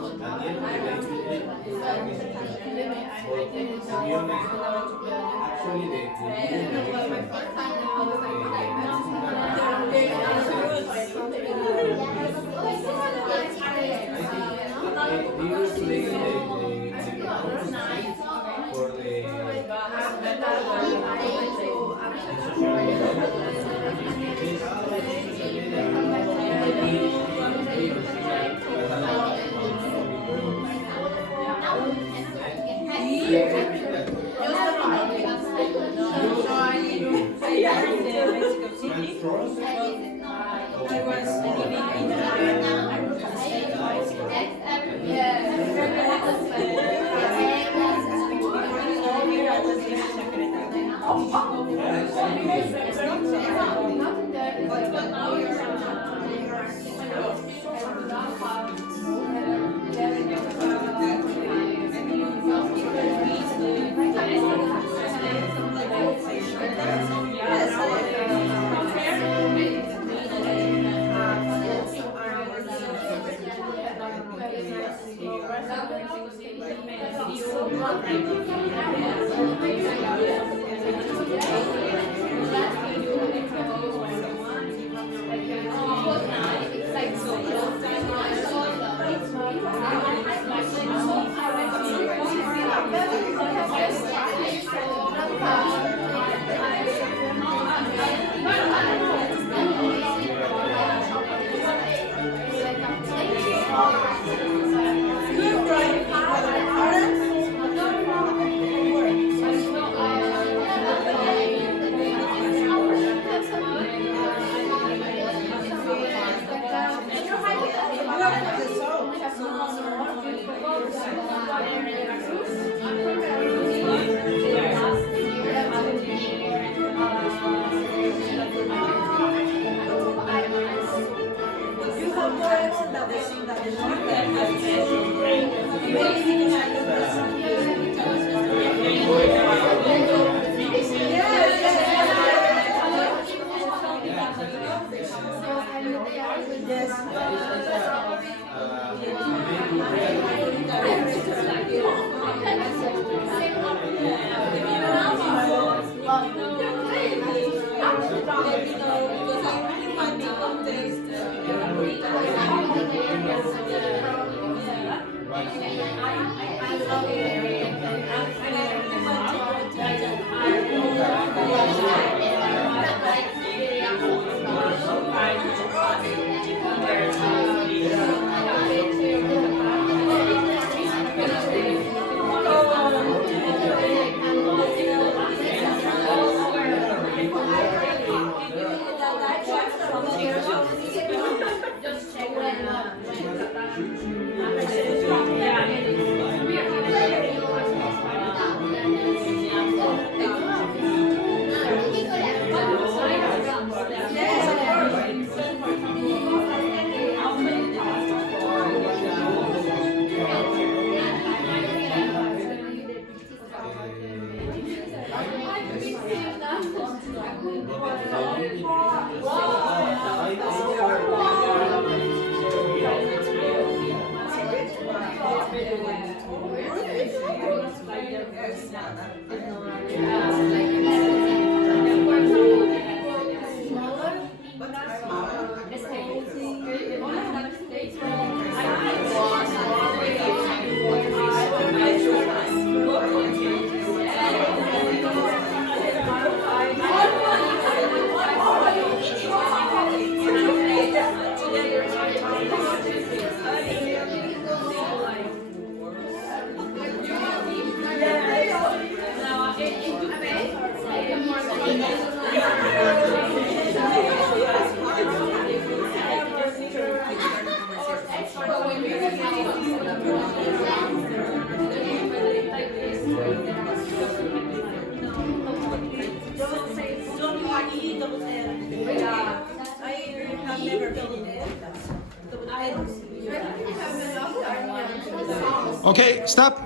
Okay, stop.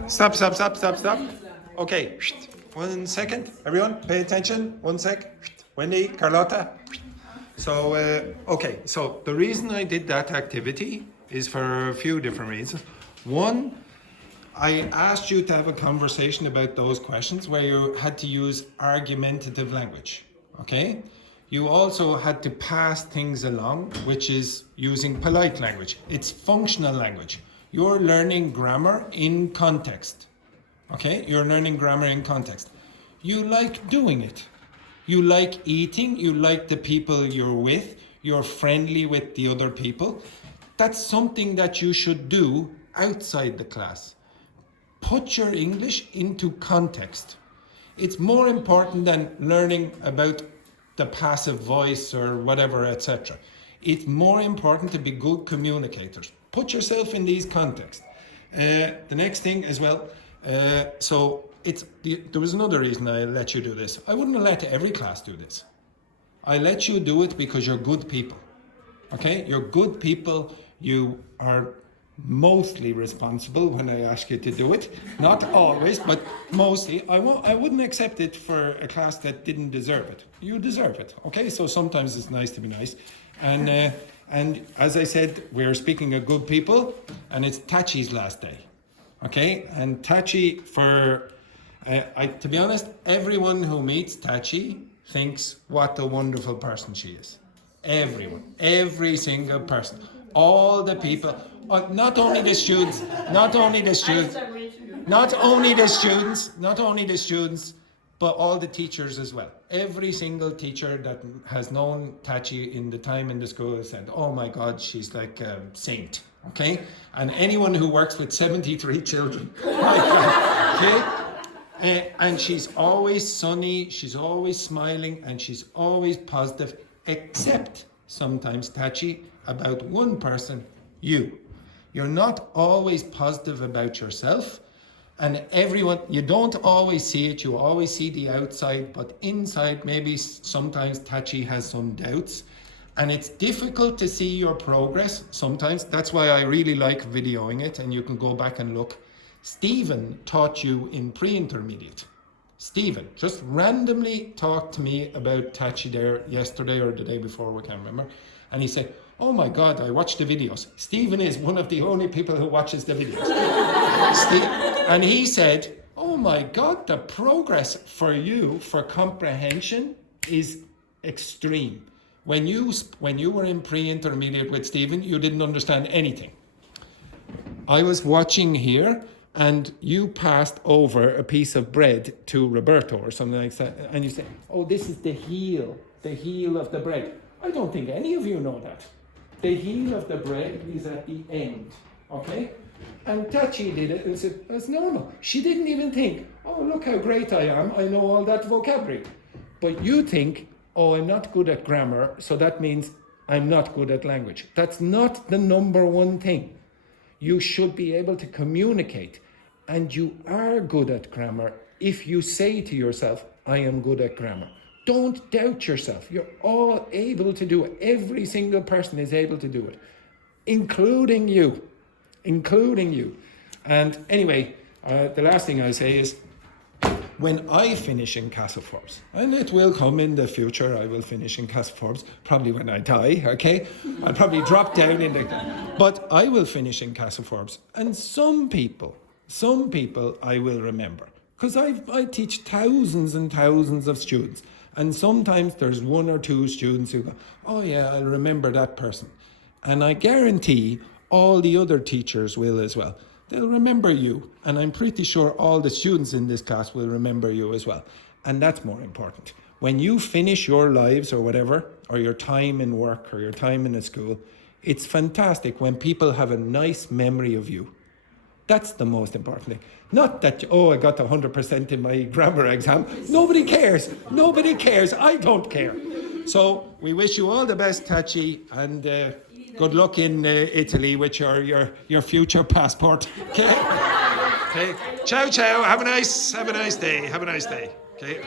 Okay, 1 second. Everyone, pay attention. 1 sec. Wendy, Carlotta. So, okay, so the reason I did that activity is for a few different reasons. One, I asked you to have a conversation about those questions where you had to use argumentative language, okay? You also had to pass things along, which is using polite language. It's functional language. You're learning grammar in context, okay? You're learning grammar in context. You like doing it. You like eating, you like the people you're with, you're friendly with the other people. That's something that you should do outside the class. Put your English into context. It's more important than learning about the passive voice or whatever, etc. It's more important to be good communicators. Put yourself in these contexts. The next thing as well, there was another reason I let you do this. I wouldn't have let every class do this. I let you do it because you're good people. Okay? You're good people. You are mostly responsible when I ask you to do it. Not always, but mostly. I wouldn't accept it for a class that didn't deserve it. You deserve it. Okay? So sometimes it's nice to be nice. And as I said, we're speaking of good people, and it's Tachi's last day. Okay, and Tachi, to be honest, everyone who meets Tachi thinks what a wonderful person she is. Everyone, every single person, all the people, not only the students, not only the students, but all the teachers as well. Every single teacher that has known Tachi in the time in the school has said, oh my God, she's like a saint, okay? And anyone who works with 73 children, okay? And she's always sunny, she's always smiling, and she's always positive, except sometimes, Tachi, about one person, you. You're not always positive about yourself, and everyone, you don't always see it, you always see the outside, but inside, maybe sometimes Tachi has some doubts, and it's difficult to see your progress sometimes. That's why I really like videoing it, and you can go back and look. Stephen taught you in pre-intermediate. Stephen just randomly talked to me about Tachi there yesterday or the day before, we can't remember. And he said, oh my God, I watched the videos. Stephen is one of the only people who watches the videos. And he said, oh my God, the progress for you for comprehension is extreme. When you were in pre-intermediate with Stephen, you didn't understand anything. I was watching here, and you passed over a piece of bread to Roberto or something like that, and you say, oh, this is the heel of the bread. I don't think any of you know that. The heel of the bread is at the end, okay? And Tachi did it and said, that's normal. She didn't even think, oh, look how great I am, I know all that vocabulary. But you think, oh, I'm not good at grammar, so that means I'm not good at language. That's not the number one thing. You should be able to communicate, and you are good at grammar if you say to yourself, I am good at grammar. Don't doubt yourself. You're all able to do it. Every single person is able to do it, including you. And anyway, the last thing I'll say is, when I finish in Castleforbes, and it will come in the future, I will finish in Castleforbes, probably when I die, okay? I'll probably drop down in the... But I will finish in Castleforbes, and some people I will remember. Because I teach thousands and thousands of students, and sometimes there's one or two students who go, oh yeah, I'll remember that person. And I guarantee all the other teachers will as well. They'll remember you, and I'm pretty sure all the students in this class will remember you as well. And that's more important. When you finish your lives or whatever, or your time in work or your time in a school, it's fantastic when people have a nice memory of you. That's the most important thing. Not that, oh, I got 100% in my grammar exam. Nobody cares. I don't care. So we wish you all the best, Tachi, and good luck in Italy with your future passport. Okay. Okay. Ciao, ciao. Have a nice day. Okay.